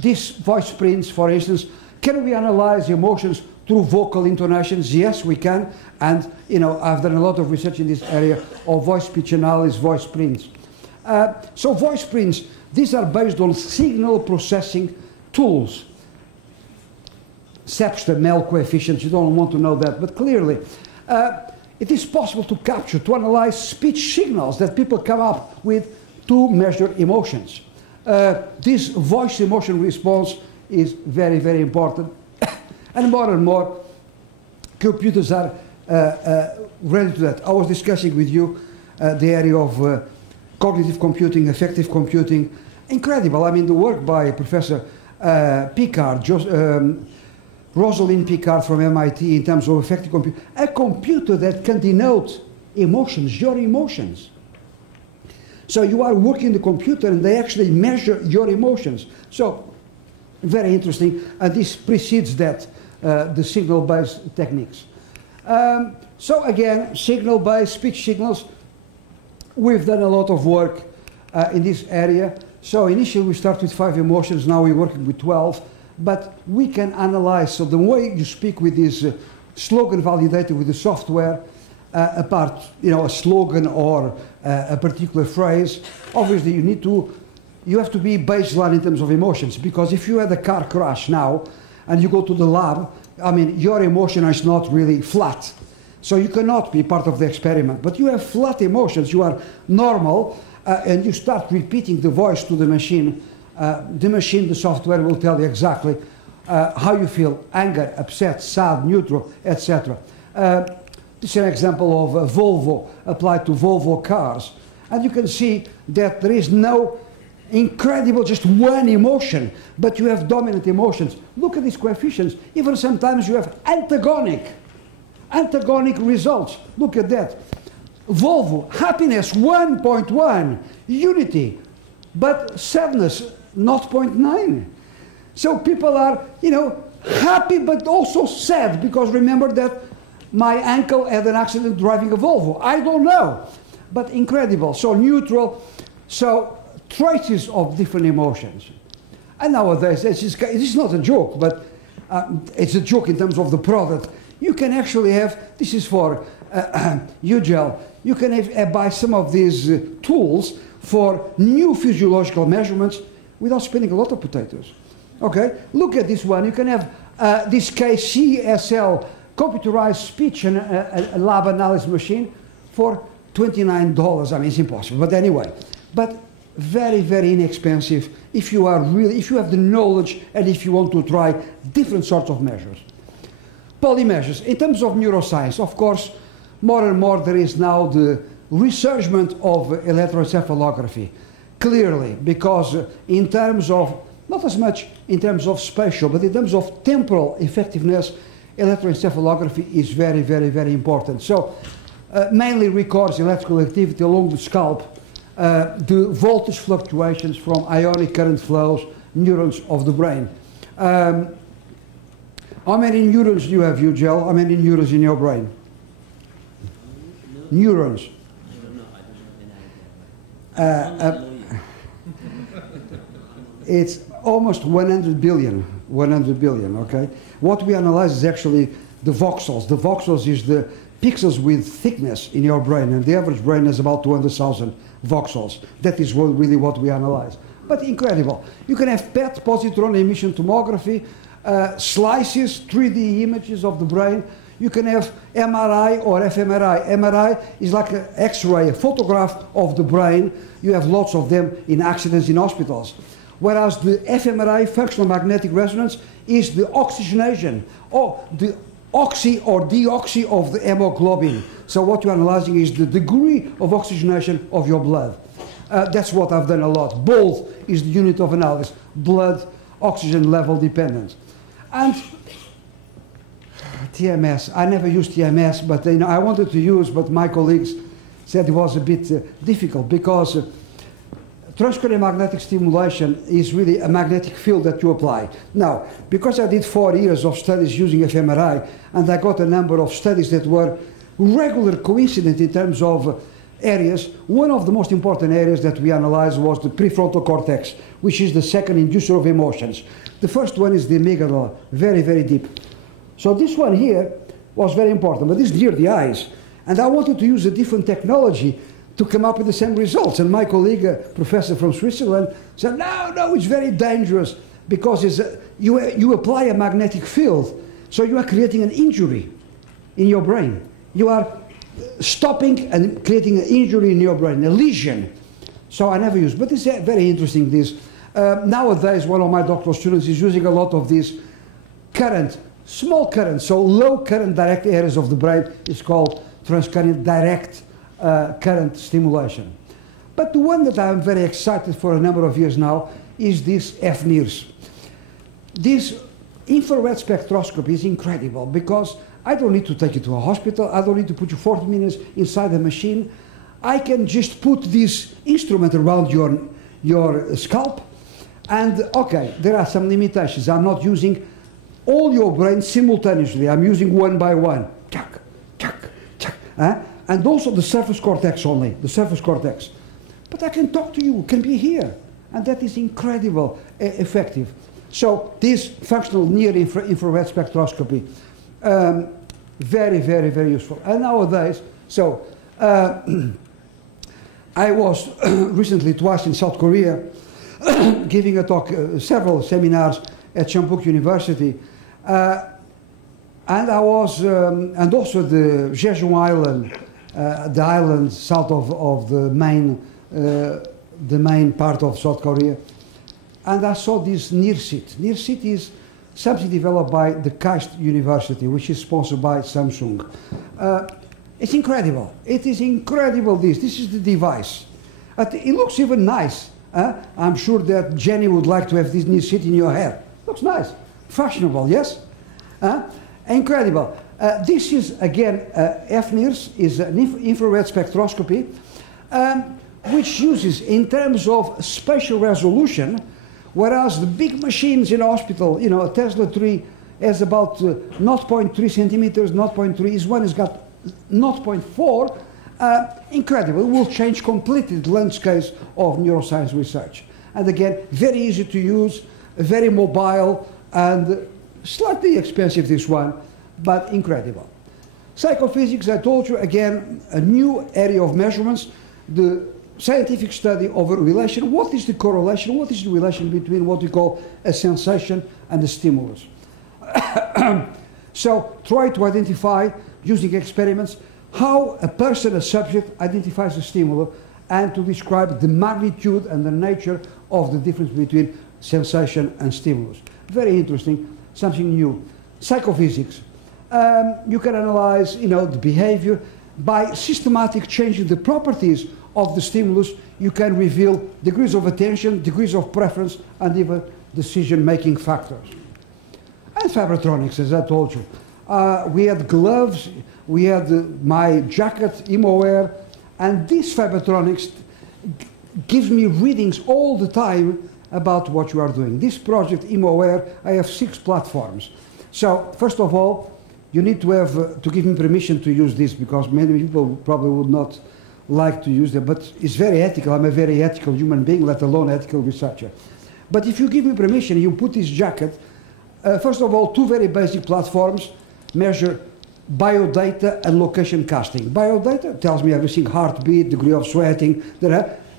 these voice prints, for instance, can we analyze emotions through vocal intonations? Yes, we can. And, you know, I've done a lot of research in this area of voice pitch analysis, voice prints. So voice prints, these are based on signal processing tools. Sepster, Mel coefficients, you don't want to know that, but clearly, it is possible to capture, to analyze speech signals that people come up with to measure emotions. This voice emotion response is very, very important. And more computers are ready to that. I was discussing with you the area of cognitive computing, effective computing. Incredible. I mean, the work by Professor Picard, Rosalind Picard from MIT in terms of effective computing. A computer that can denote emotions, your emotions. So you are working the computer and they actually measure your emotions. So very interesting. And this precedes that, the signal-based techniques. So again, signal-based speech signals. We've done a lot of work in this area. So initially we start with 5 emotions, now we're working with 12. But we can analyze, so the way you speak with this slogan validated with the software, apart, you know, a slogan or a particular phrase, obviously you have to be baseline in terms of emotions, because if you had a car crash now and you go to the lab, I mean, your emotion is not really flat. So you cannot be part of the experiment, but you have flat emotions, you are normal, and you start repeating the voice to the machine. The software will tell you exactly how you feel, anger, upset, sad, neutral, etc. This is an example of Volvo applied to Volvo cars. And you can see that there is no incredible, just one emotion, but you have dominant emotions. Look at these coefficients. Even sometimes you have antagonic results. Look at that. Volvo, happiness 1.1, unity, but sadness 0.9. So people are, you know, happy but also sad, because remember that my uncle had an accident driving a Volvo. I don't know, but incredible. So neutral, so traces of different emotions. And nowadays, it's not a joke, but it's a joke in terms of the product. You can actually have, this is for UGEL, you can have, buy some of these tools for new physiological measurements without spending a lot of potatoes. Okay, look at this one. You can have this KCSL computerized speech and a lab analysis machine for $29. I mean, it's impossible, but anyway. But very, very inexpensive if you are really, if you have the knowledge and if you want to try different sorts of measures. Polymeasures. In terms of neuroscience, of course, more and more there is now the resurgence of electroencephalography. Clearly, because in terms of, not as much in terms of spatial, but in terms of temporal effectiveness, electroencephalography is very, very, very important. So, mainly records electrical activity along the scalp, the voltage fluctuations from ionic current flows, neurons of the brain. How many neurons do you have, UGEL? How many neurons in your brain? Neurons. It's almost 100 billion, okay? What we analyze is actually the voxels. The voxels is the pixels with thickness in your brain, and the average brain has about 200,000 voxels. That is really what we analyze. But incredible. You can have PET, positron emission tomography, slices, 3D images of the brain. You can have MRI or fMRI. MRI is like an X-ray, a photograph of the brain. You have lots of them in accidents in hospitals. Whereas the fMRI, functional magnetic resonance, is the oxygenation, or the oxy or deoxy of the hemoglobin. So what you're analyzing is the degree of oxygenation of your blood. That's what I've done a lot. Both is the unit of analysis, blood oxygen level dependence. And TMS, I never used TMS, but you know, I wanted to use, but my colleagues said it was a bit difficult, because transcranial magnetic stimulation is really a magnetic field that you apply. Now, because I did 4 years of studies using fMRI, and I got a number of studies that were regular coincident in terms of areas, one of the most important areas that we analyzed was the prefrontal cortex, which is the second inducer of emotions. The first one is the amygdala, very, very deep. So this one here was very important, but this is near the eyes. And I wanted to use a different technology to come up with the same results. And my colleague, a professor from Switzerland, said, no, it's very dangerous because you apply a magnetic field, so you are creating an injury in your brain. You are stopping and creating an injury in your brain, a lesion. So I never used, but it's very interesting, this. Nowadays, one of my doctoral students is using a lot of these current, small current, so low current direct areas of the brain. It's called transcranial direct current stimulation. But the one that I'm very excited for a number of years now is this FNIRS. This infrared spectroscopy is incredible because I don't need to take you to a hospital. I don't need to put you 40 minutes inside the machine. I can just put this instrument around your scalp. And okay, there are some limitations. I'm not using all your brain simultaneously. I'm using one by one. Chuck, chuck, chuck. And also the surface cortex only, the surface cortex. But I can talk to you, can be here. And that is incredible effective. So this functional near infrared spectroscopy, very, very, very useful. And nowadays, so I was recently twice in South Korea giving a talk, several seminars at Suffolk University. And I was, and also the Jeju Island, the island south of the main part of South Korea. And I saw this NIRSIT. NIRSIT is something developed by the KAIST University, which is sponsored by Samsung. It's incredible. It is incredible, this. This is the device. It looks even nice. I'm sure that Jenny would like to have this NIRSIT in your hair. Looks nice. Fashionable, yes? Incredible. This is, again, FNIRS, is an infrared spectroscopy, which uses, in terms of spatial resolution, whereas the big machines in a hospital, you know, a Tesla tree has about 0.3 centimeters, 0.3, this one has got 0.4, incredible. It will change completely the landscape of neuroscience research. And again, very easy to use, very mobile, and slightly expensive, this one, but incredible. Psychophysics, I told you, again, a new area of measurements, the scientific study of a relation. What is the correlation? What is the relation between what we call a sensation and a stimulus? So try to identify, using experiments, how a person, a subject, identifies a stimulus, and to describe the magnitude and the nature of the difference between sensation and stimulus. Very interesting, something new. Psychophysics. You can analyze, you know, the behavior. By systematic changing the properties of the stimulus, you can reveal degrees of attention, degrees of preference, and even decision-making factors. And vibratronics, as I told you. We had gloves, we had my jacket, ImoWare, and this vibratronics gives me readings all the time about what you are doing. This project, ImoWare, I have 6 platforms. So, first of all, you need to have to give me permission to use this, because many people probably would not like to use them, but it's very ethical. I'm a very ethical human being, let alone ethical researcher. But if you give me permission, you put this jacket, first of all, 2 very basic platforms measure biodata and location casting. Biodata tells me everything, heartbeat, degree of sweating,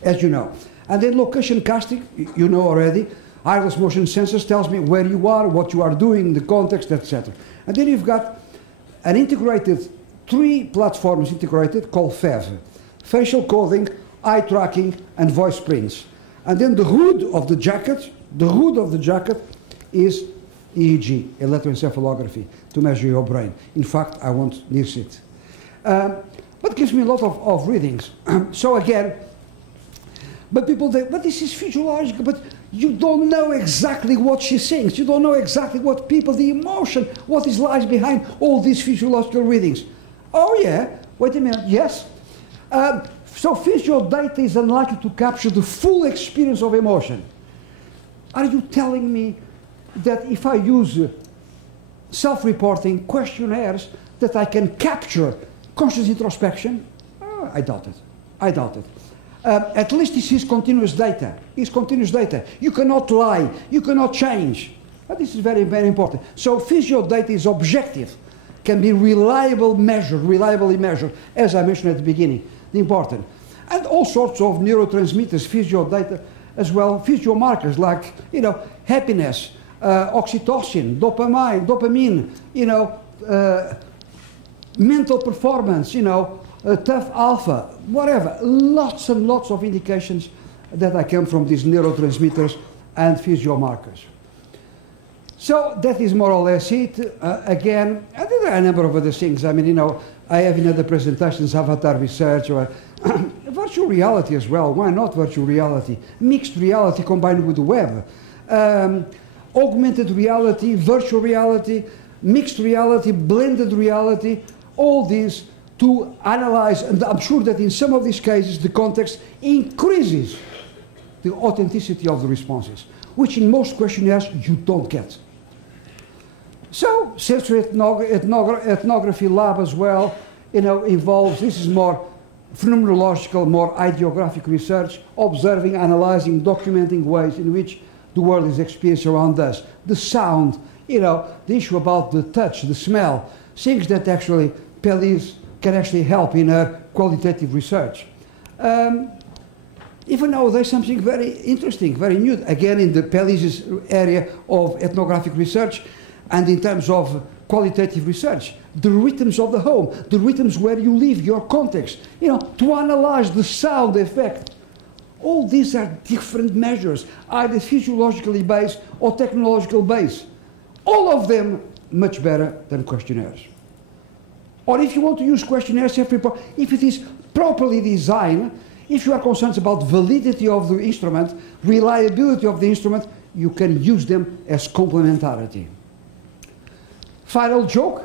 as you know. And then location casting, you know already, iris motion sensors tells me where you are, what you are doing, the context, etc. And then you've got an integrated, 3 platforms integrated called FEV. Facial coding, eye tracking, and voice prints. And then the hood of the jacket is EEG, electroencephalography, to measure your brain. In fact, I won't use it. But gives me a lot of readings. So again, but people think, but this is physiological, but you don't know exactly what she thinks. You don't know exactly what people, the emotion, what lies behind all these physiological readings. Oh yeah, wait a minute, yes. So visual data is unlikely to capture the full experience of emotion. Are you telling me that if I use self-reporting questionnaires that I can capture conscious introspection? Oh, I doubt it. I doubt it. At least this is continuous data. It's continuous data. You cannot lie. You cannot change. But this is very, very important. So physio data is objective, can be reliably measured, as I mentioned at the beginning, important. And all sorts of neurotransmitters, physio data as well, physio markers like, happiness, oxytocin, dopamine, mental performance, tough alpha, whatever. Lots and lots of indications that I come from these neurotransmitters and physio markers. So that is more or less it. Again, and there are a number of other things. I mean, I have in other presentations avatar research or virtual reality as well. Why not virtual reality? Mixed reality combined with the web. Augmented reality, virtual reality, mixed reality, blended reality, all these to analyze, and I'm sure that in some of these cases the context increases the authenticity of the responses, which in most questionnaires you don't get. So, sensory ethnography lab as well, involves, this is more phenomenological, more ideographic research, observing, analyzing, documenting ways in which the world is experienced around us. The sound, the issue about the touch, the smell, things that actually Pelliz can actually help in her qualitative research. Even though there's something very interesting, very new, again in the Pelliz's area of ethnographic research, and in terms of qualitative research, the rhythms of the home, the rhythms where you live, your context, to analyze the sound effect. All these are different measures, either physiologically based or technological based. All of them much better than questionnaires. Or if you want to use questionnaires, if it is properly designed, if you are concerned about validity of the instrument, reliability of the instrument, you can use them as complementarity. Final joke,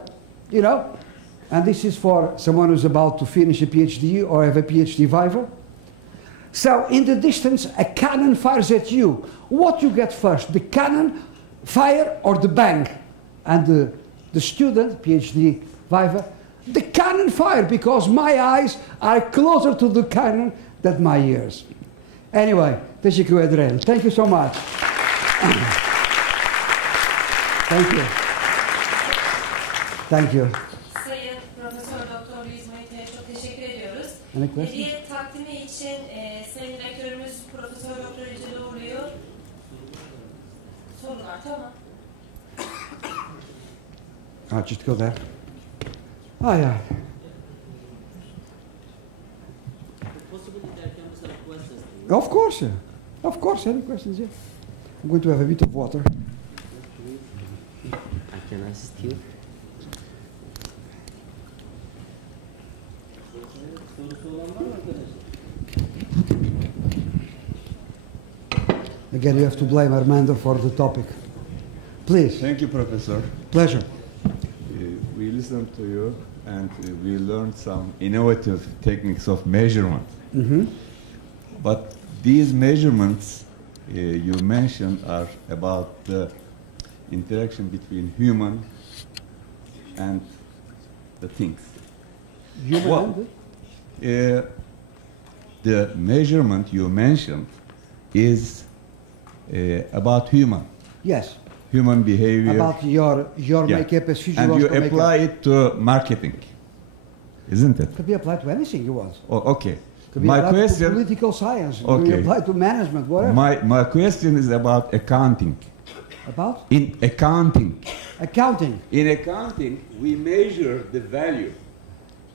and this is for someone who's about to finish a PhD or have a PhD viva. So in the distance, a cannon fires at you. What you get first, the cannon, fire, or the bang? And the student, PhD viva, the cannon fire, because my eyes are closer to the cannon than my ears. Anyway, teşekkür ederim. Thank you so much. Thank you. Thank you. Sayın Profesör Doktor Luiz Moutinho'ya çok teşekkür ediyoruz. Hediye takdimi için Sayın Rektörümüz Profesör Doktor Yücel'i uğurluyor. Sorular tamam. Just go there. Oh yeah. Of course, yeah. Of course, any questions, yeah. I'm going to have a bit of water. I can assist you. Again, you have to blame Armando for the topic. Please. Thank you, Professor. Pleasure. We listened to you and we learned some innovative techniques of measurement. Mm-hmm. But these measurements you mentioned are about the interaction between human and the things. Human and the measurement you mentioned is about human. Yes. Human behavior. About your makeup as physiological and you apply makeup. it to marketing, isn't it? Could be applied to anything you want. Oh, okay. Could be My applied question. to political science. Okay. Could be applied to management, whatever. My question is about accounting. About? In accounting. Accounting. In accounting, we measure the value.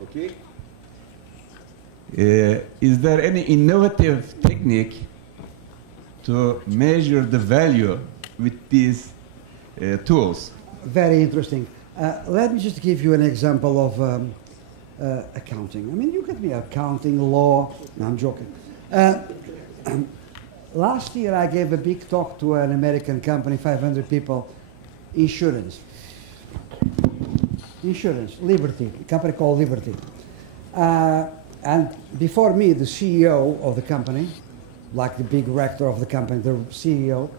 Okay. Is there any innovative technique to measure the value with these tools? Very interesting. Let me just give you an example of accounting. I mean, you get me accounting, law. No, I'm joking. Last year, I gave a big talk to an American company, 500 people, insurance. Insurance, Liberty, a company called Liberty. And before me, the CEO of the company, like the big rector of the company, the CEO,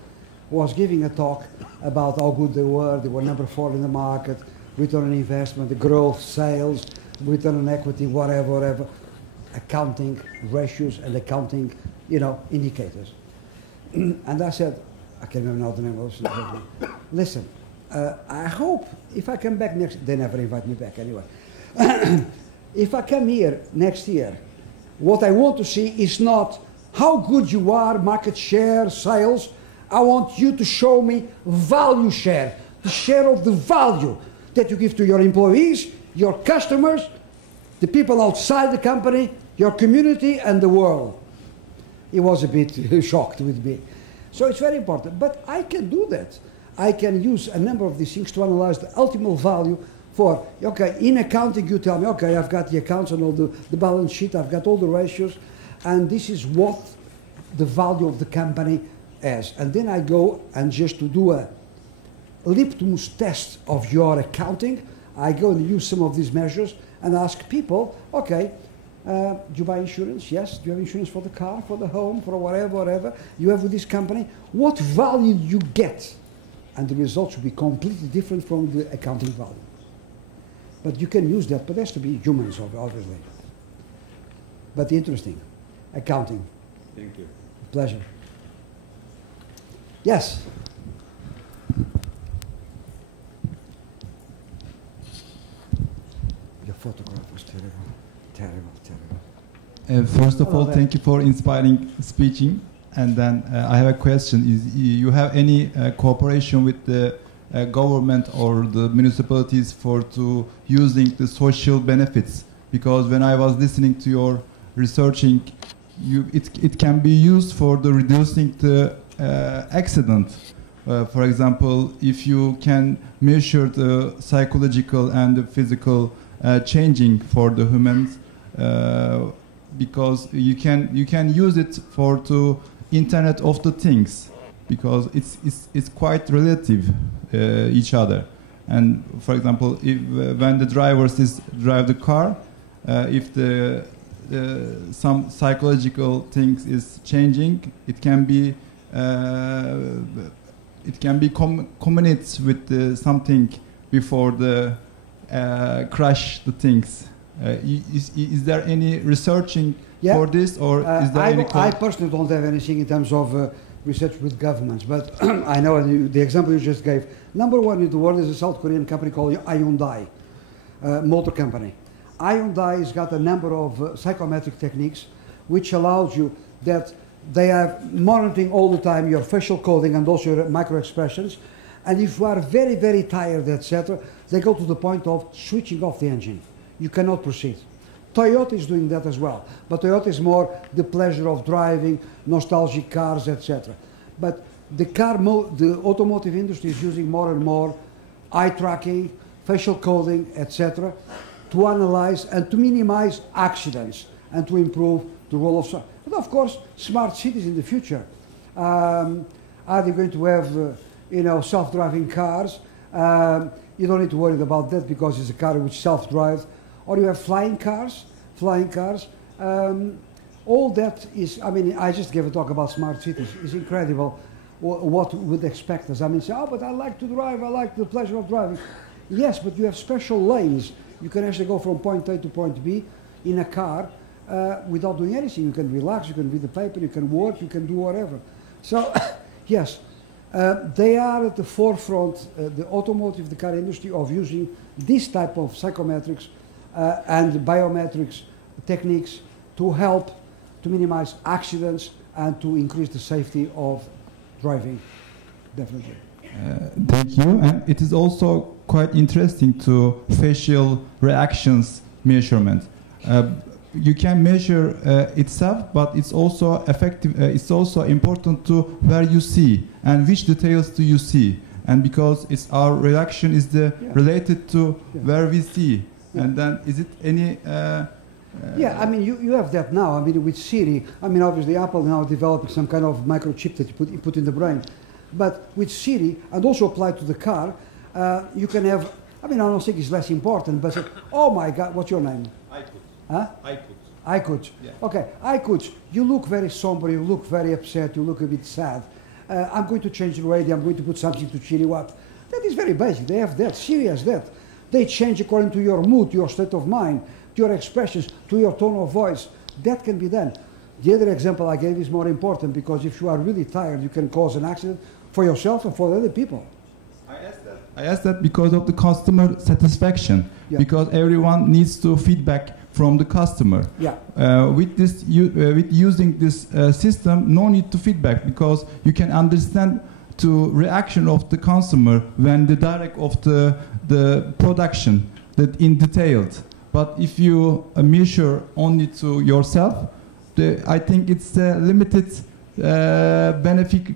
was giving a talk about how good they were number 4 in the market, return on investment, the growth, sales, return on equity, whatever, accounting ratios and accounting, indicators. And I said, I can't remember now the name of it. listen, I hope if I come back next, they never invite me back anyway. If I come here next year, what I want to see is not how good you are, market share, sales. I want you to show me value share, the share of the value that you give to your employees, your customers, the people outside the company, your community, and the world. He was a bit shocked with me. So it's very important. But I can do that. I can use a number of these things to analyze the ultimate value for, okay, in accounting you tell me, okay, I've got the accounts and all the balance sheet, I've got all the ratios, and this is what the value of the company is. And then I go and just to do a litmus test of your accounting, I go and use some of these measures and ask people, okay, do you buy insurance? Yes. Do you have insurance for the car, for the home, for whatever you have with this company? What value do you get? And the results will be completely different from the accounting value. But you can use that, but it has to be humans, obviously. But interesting. Accounting. Thank you. Pleasure. Yes? Your photograph was terrible. Terrible. First of all, thank you for inspiring speaking. And then I have a question. You have any cooperation with the government or the municipalities for using the social benefits? Because when I was listening to your researching, it can be used for the reducing the accident. For example, if you can measure the psychological and the physical changing for the humans, because you can use it for the Internet of the Things, because it's quite relative each other. And for example, if when the drivers drive the car, if some psychological things is changing, it can be communicates with something before the crash the things. Is there any researching for this, or is there any? I personally don't have anything in terms of research with governments, but I know the example you just gave. Number one in the world is a South Korean company called Hyundai, motor company. Hyundai has got a number of psychometric techniques which allows you that they are monitoring all the time your facial coding and also your micro expressions. And if you are very, very tired, etc., they go to the point of switching off the engine. You cannot proceed. Toyota is doing that as well, but Toyota is more the pleasure of driving, nostalgic cars, etc. But the automotive industry is using more and more eye tracking, facial coding, etc., to analyze and to minimize accidents and to improve the role of. And of course, smart cities in the future. Are they going to have, self-driving cars? You don't need to worry about that because it's a car which self-drives. Or you have flying cars. All that is, I just gave a talk about smart cities. It's incredible what would expect us. Say, but I like to drive, I like the pleasure of driving. Yes, but you have special lanes. You can actually go from point A to point B in a car without doing anything. You can relax, you can read the paper, you can work, you can do whatever. So, yes, they are at the forefront, the automotive, the car industry, of using this type of psychometrics and biometrics techniques to help to minimize accidents and to increase the safety of driving, definitely. Thank you. And it is also quite interesting to facial reactions measurement. You can measure itself, but it's also effective. It's also important to where you see and which details do you see, and because it's our reaction is related to where we see. And then, is it any? You have that now. With Siri. Obviously, Apple now developing some kind of microchip that you put in the brain. But with Siri, and also applied to the car, you can have. I don't think it's less important, but oh my God, what's your name? Huh? Aykut. Yeah. Okay, Aykut, you look very somber, you look very upset, you look a bit sad. I'm going to change the radio, I'm going to put something to cheer you up. That is very basic, they have that, Siri has that. They change according to your mood, to your state of mind, to your expressions, to your tone of voice. That can be done. The other example I gave is more important because if you are really tired, you can cause an accident for yourself and for other people. I asked that because of the customer satisfaction, Yeah. because everyone needs to feedback from the customer. Yeah. With using this system, no need to feedback because you can understand to reaction of the consumer when the direct of the production that in detailed. But if you measure only to yourself, I think it's a limited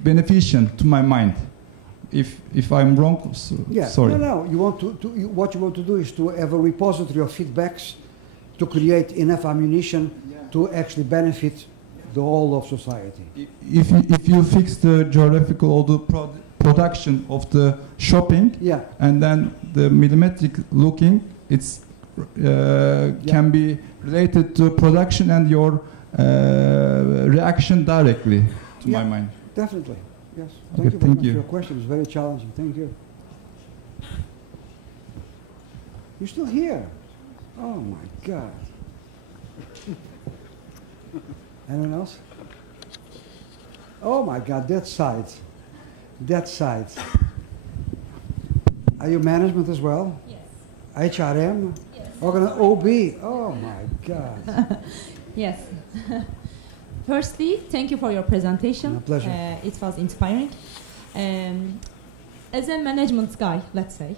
beneficial to my mind. If I'm wrong, Yeah. sorry. No. You want what you want to do is to have a repository of feedbacks to create enough ammunition to actually benefit the whole of society. If you fix the geographical or the production of the shopping, Yeah. and then the millimetric looking, it's can be related to production and your reaction directly to my mind. Definitely. Yes. Okay, Thank you very thank much you. for your question. It's very challenging. Thank you. You're still here? Oh my God. Anyone else? Oh my God, that side. That side. Are you management as well? Yes. HRM? Yes. OB? Oh my God. Yes. Firstly, thank you for your presentation. My pleasure. It was inspiring. As a management guy, let's say,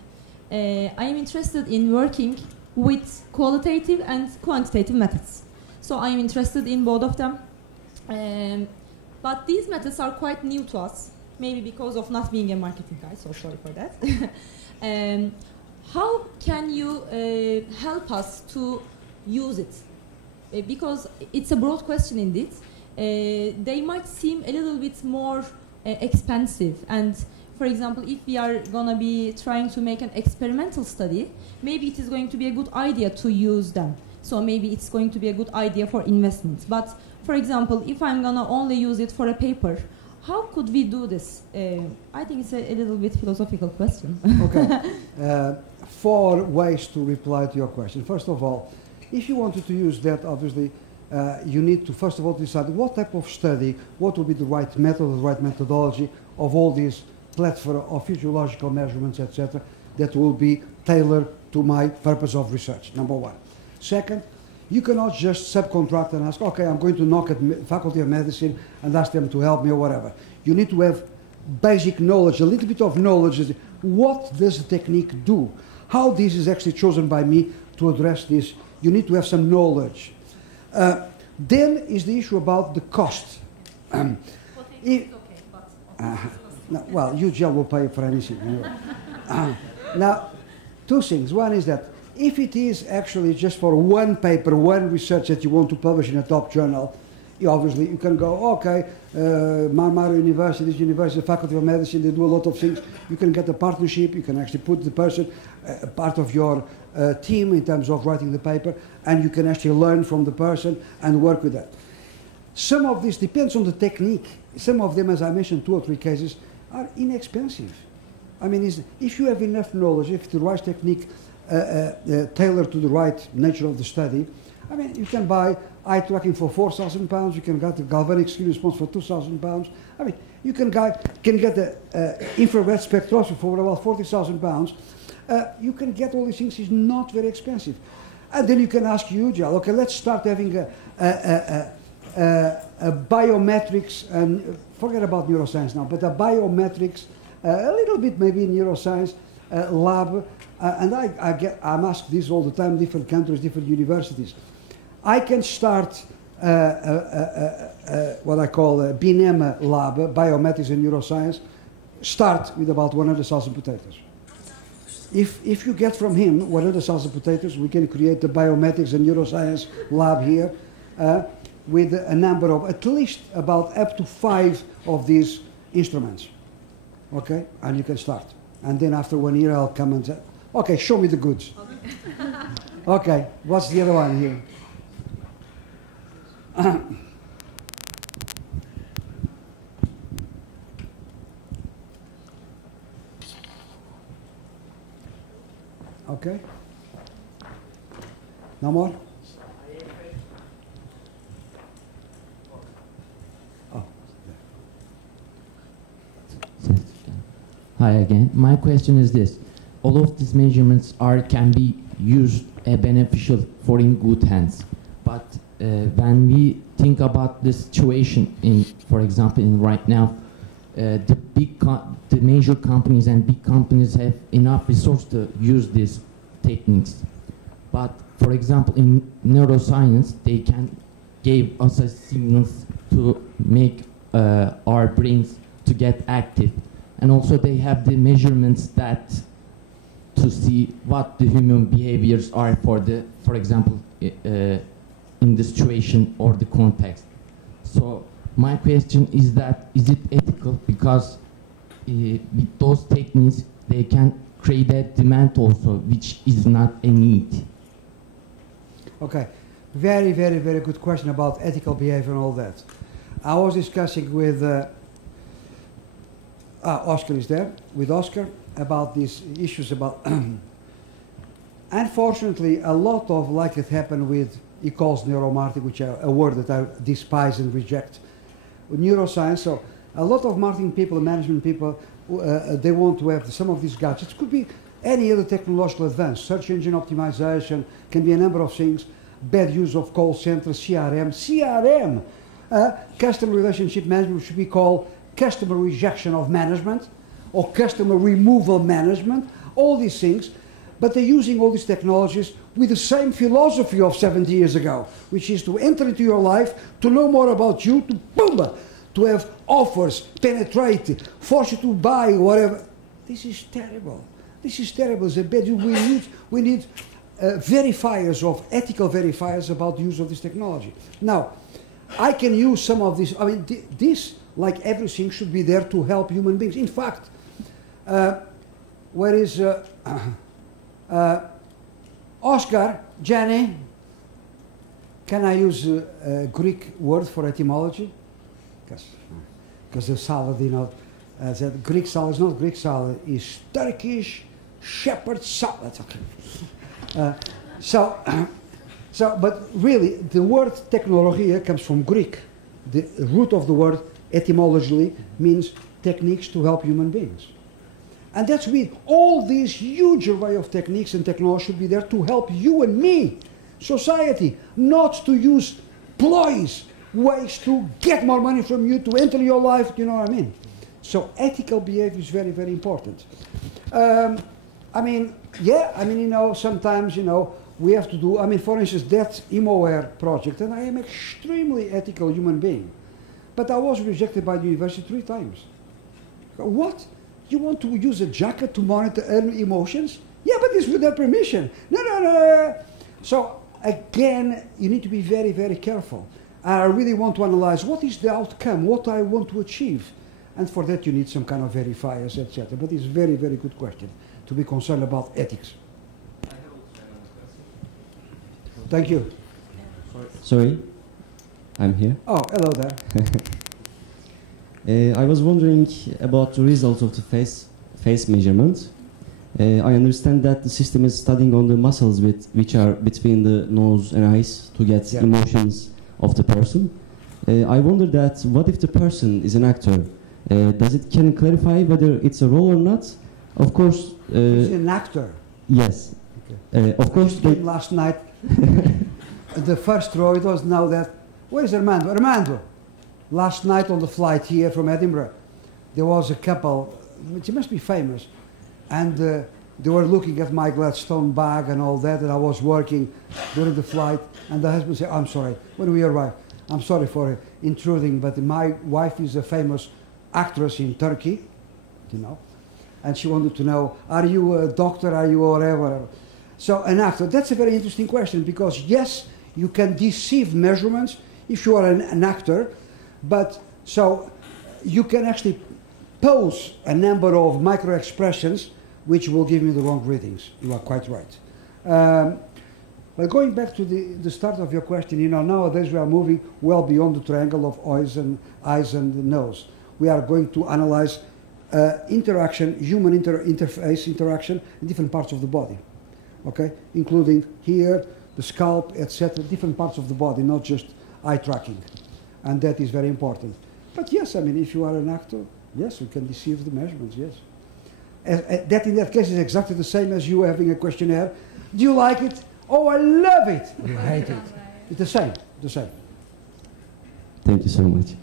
I am interested in working with qualitative and quantitative methods. So I am interested in both of them. But these methods are quite new to us, maybe because of not being a marketing guy, so sorry for that. How can you help us to use it? Because it's a broad question indeed. They might seem a little bit more expensive, and for example, if we are going to be trying to make an experimental study, maybe it is going to be a good idea to use them. So maybe it's going to be a good idea for investment. But for example, if I'm going to only use it for a paper, how could we do this? I think it's a little bit philosophical question. Okay. 4 ways to reply to your question. First of all, if you wanted to use that, obviously, you need to first of all decide what type of study, what will be the right method, the right methodology of all these plethora of physiological measurements, etc., that will be tailored to my purpose of research, number 1. Second, you cannot just subcontract and ask, okay, I'm going to knock at Faculty of Medicine and ask them to help me or whatever. You need to have basic knowledge, a little bit of knowledge. What does the technique do? How this is actually chosen by me to address this? You need to have some knowledge. Then is the issue about the cost. Well, UGL will pay for anything. Now, 2 things. One is that if it is actually just for one paper, one research that you want to publish in a top journal, obviously you can go, okay, Marmara University, this university, Faculty of Medicine, they do a lot of things. You can get a partnership, you can actually put the person part of your team in terms of writing the paper, and you can actually learn from the person and work with that. Some of this depends on the technique. Some of them, as I mentioned, 2 or 3 cases, are inexpensive. I mean, if you have enough knowledge, if the right technique tailored to the right nature of the study, I mean, you can buy eye tracking for £4,000, you can get the galvanic skin response for £2,000. I mean, you can get the infrared spectroscopy for about £40,000. You can get all these things. It's not very expensive. And then you can ask UGL, okay, let's start having a biometrics, and forget about neuroscience now, but a biometrics, a little bit maybe neuroscience lab, and I'm asked this all the time, different countries, different universities. I can start what I call a BNM lab, biometrics and neuroscience, start with about 100,000 potatoes. If you get from him 100,000 potatoes, we can create the biometrics and neuroscience lab here with a number of at least about up to 5 of these instruments. Okay, and you can start. And then after 1 year, I'll come and say, okay, show me the goods. Okay, what's the other one here? Okay. No more? Hi again. My question is this: all of these measurements can be used beneficial for in good hands, but when we think about the situation for example, in right now, the major companies and big companies have enough resource to use these techniques. But for example, in neuroscience, they can give us a signals to make our brains to get active, and also they have the measurements that to see what the human behaviors are for example, in the situation or the context. So my question is that, is it ethical? Because with those techniques, they can create a demand also, which is not a need. Okay, very, very, very good question about ethical behavior and all that. I was discussing with Oscar is there, with Oscar, about these issues about unfortunately a lot of like it happened with, he calls neuromarketing, which are a word that I despise and reject, neuroscience. So a lot of marketing people, management people, they want to have some of these gadgets. Could be any other technological advance, search engine optimization, can be a number of things, bad use of call centers, CRM, customer relationship management should be called customer rejection of management or customer removal management, all these things. But they're using all these technologies with the same philosophy of 70 years ago, which is to enter into your life, to know more about you, to boom, to have offers, penetrate, force you to buy whatever. This is terrible. This is terrible. It's a bad. We need verifiers of ethical verifiers about the use of this technology. Now, I can use some of this. I mean, this, like everything, should be there to help human beings. In fact, where is Oscar, Jenny? Can I use a Greek word for etymology? Because the salad, you know, that Greek salad is not Greek salad, it's Turkish shepherd salad. Okay. But really, the word technologia comes from Greek. The root of the word etymologically means techniques to help human beings. And that's why all these huge array of techniques and technology should be there to help you and me, society, not to use ploys, ways to get more money from you, to enter your life, you know what I mean? So ethical behavior is very, very important. You know, sometimes, you know, we have to do, I mean, for instance, that ImoWare project, and I am extremely ethical human being, but I was rejected by the university 3 times. What? You want to use a jacket to monitor emotions? Yeah, but it's with their permission. No. So again, you need to be very, very careful. I really want to analyze what is the outcome, what I want to achieve. And for that you need some kind of verifiers, etc. But it's a very, very good question to be concerned about ethics. Thank you. Sorry, I'm here. Oh, hello there. I was wondering about the results of the face measurement. I understand that the system is studying on the muscles which are between the nose and eyes to get emotions of the person. I wonder that what if the person is an actor? Can it clarify whether it's a role or not? Of course. He's an actor. Yes. Okay. Of course. Last night, the first row, it was now that. Where is Armando? Armando. Last night on the flight here from Edinburgh, there was a couple, which must be famous, and they were looking at my Gladstone bag and all that, and I was working during the flight, and the husband said, I'm sorry, when we arrived, I'm sorry for intruding, but my wife is a famous actress in Turkey, you know, and she wanted to know, are you a doctor, are you whatever? So an actor, that's a very interesting question, because yes, you can deceive measurements if you are an actor, but so you can actually pose a number of micro expressions which will give me the wrong readings. You are quite right. But going back to the start of your question, you know, nowadays we are moving well beyond the triangle of eyes and the nose. We are going to analyze interaction, human interface interaction in different parts of the body, okay, including here, the scalp, etc., different parts of the body, not just eye tracking. And that is very important. But yes, I mean, if you are an actor, yes, you can deceive the measurements, yes. That in that case is exactly the same as you having a questionnaire. Do you like it? Oh, I love it. You hate it. It's the same. The same. Thank you so much.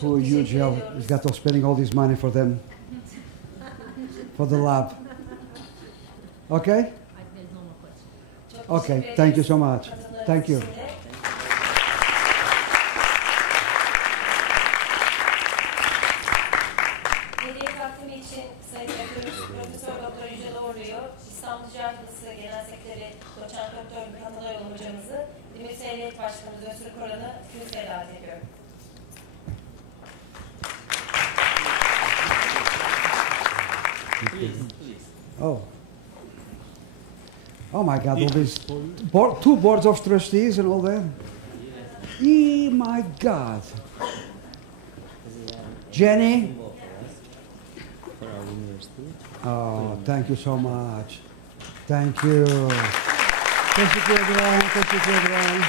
Poor you, Jill. He's got to spending all this money for them, for the lab. Okay? Okay, thank you so much. Thank you. Hediye takdimi için Sayın Rektörümüz Profesör Doktor Yücel Orlu'yu, İstanbul Ticaret Üniversitesi Genel Sekreteri Doçent Doktor Mihal hocamızı, Bilim Seyriyet Başkanımız Özgür Koran'ı kürsüye davet ediyorum. Please. Oh. Oh my God, all these two boards of trustees and all that. Oh my God. Jenny? Oh, thank you so much. Thank you. Teşekkür ederim.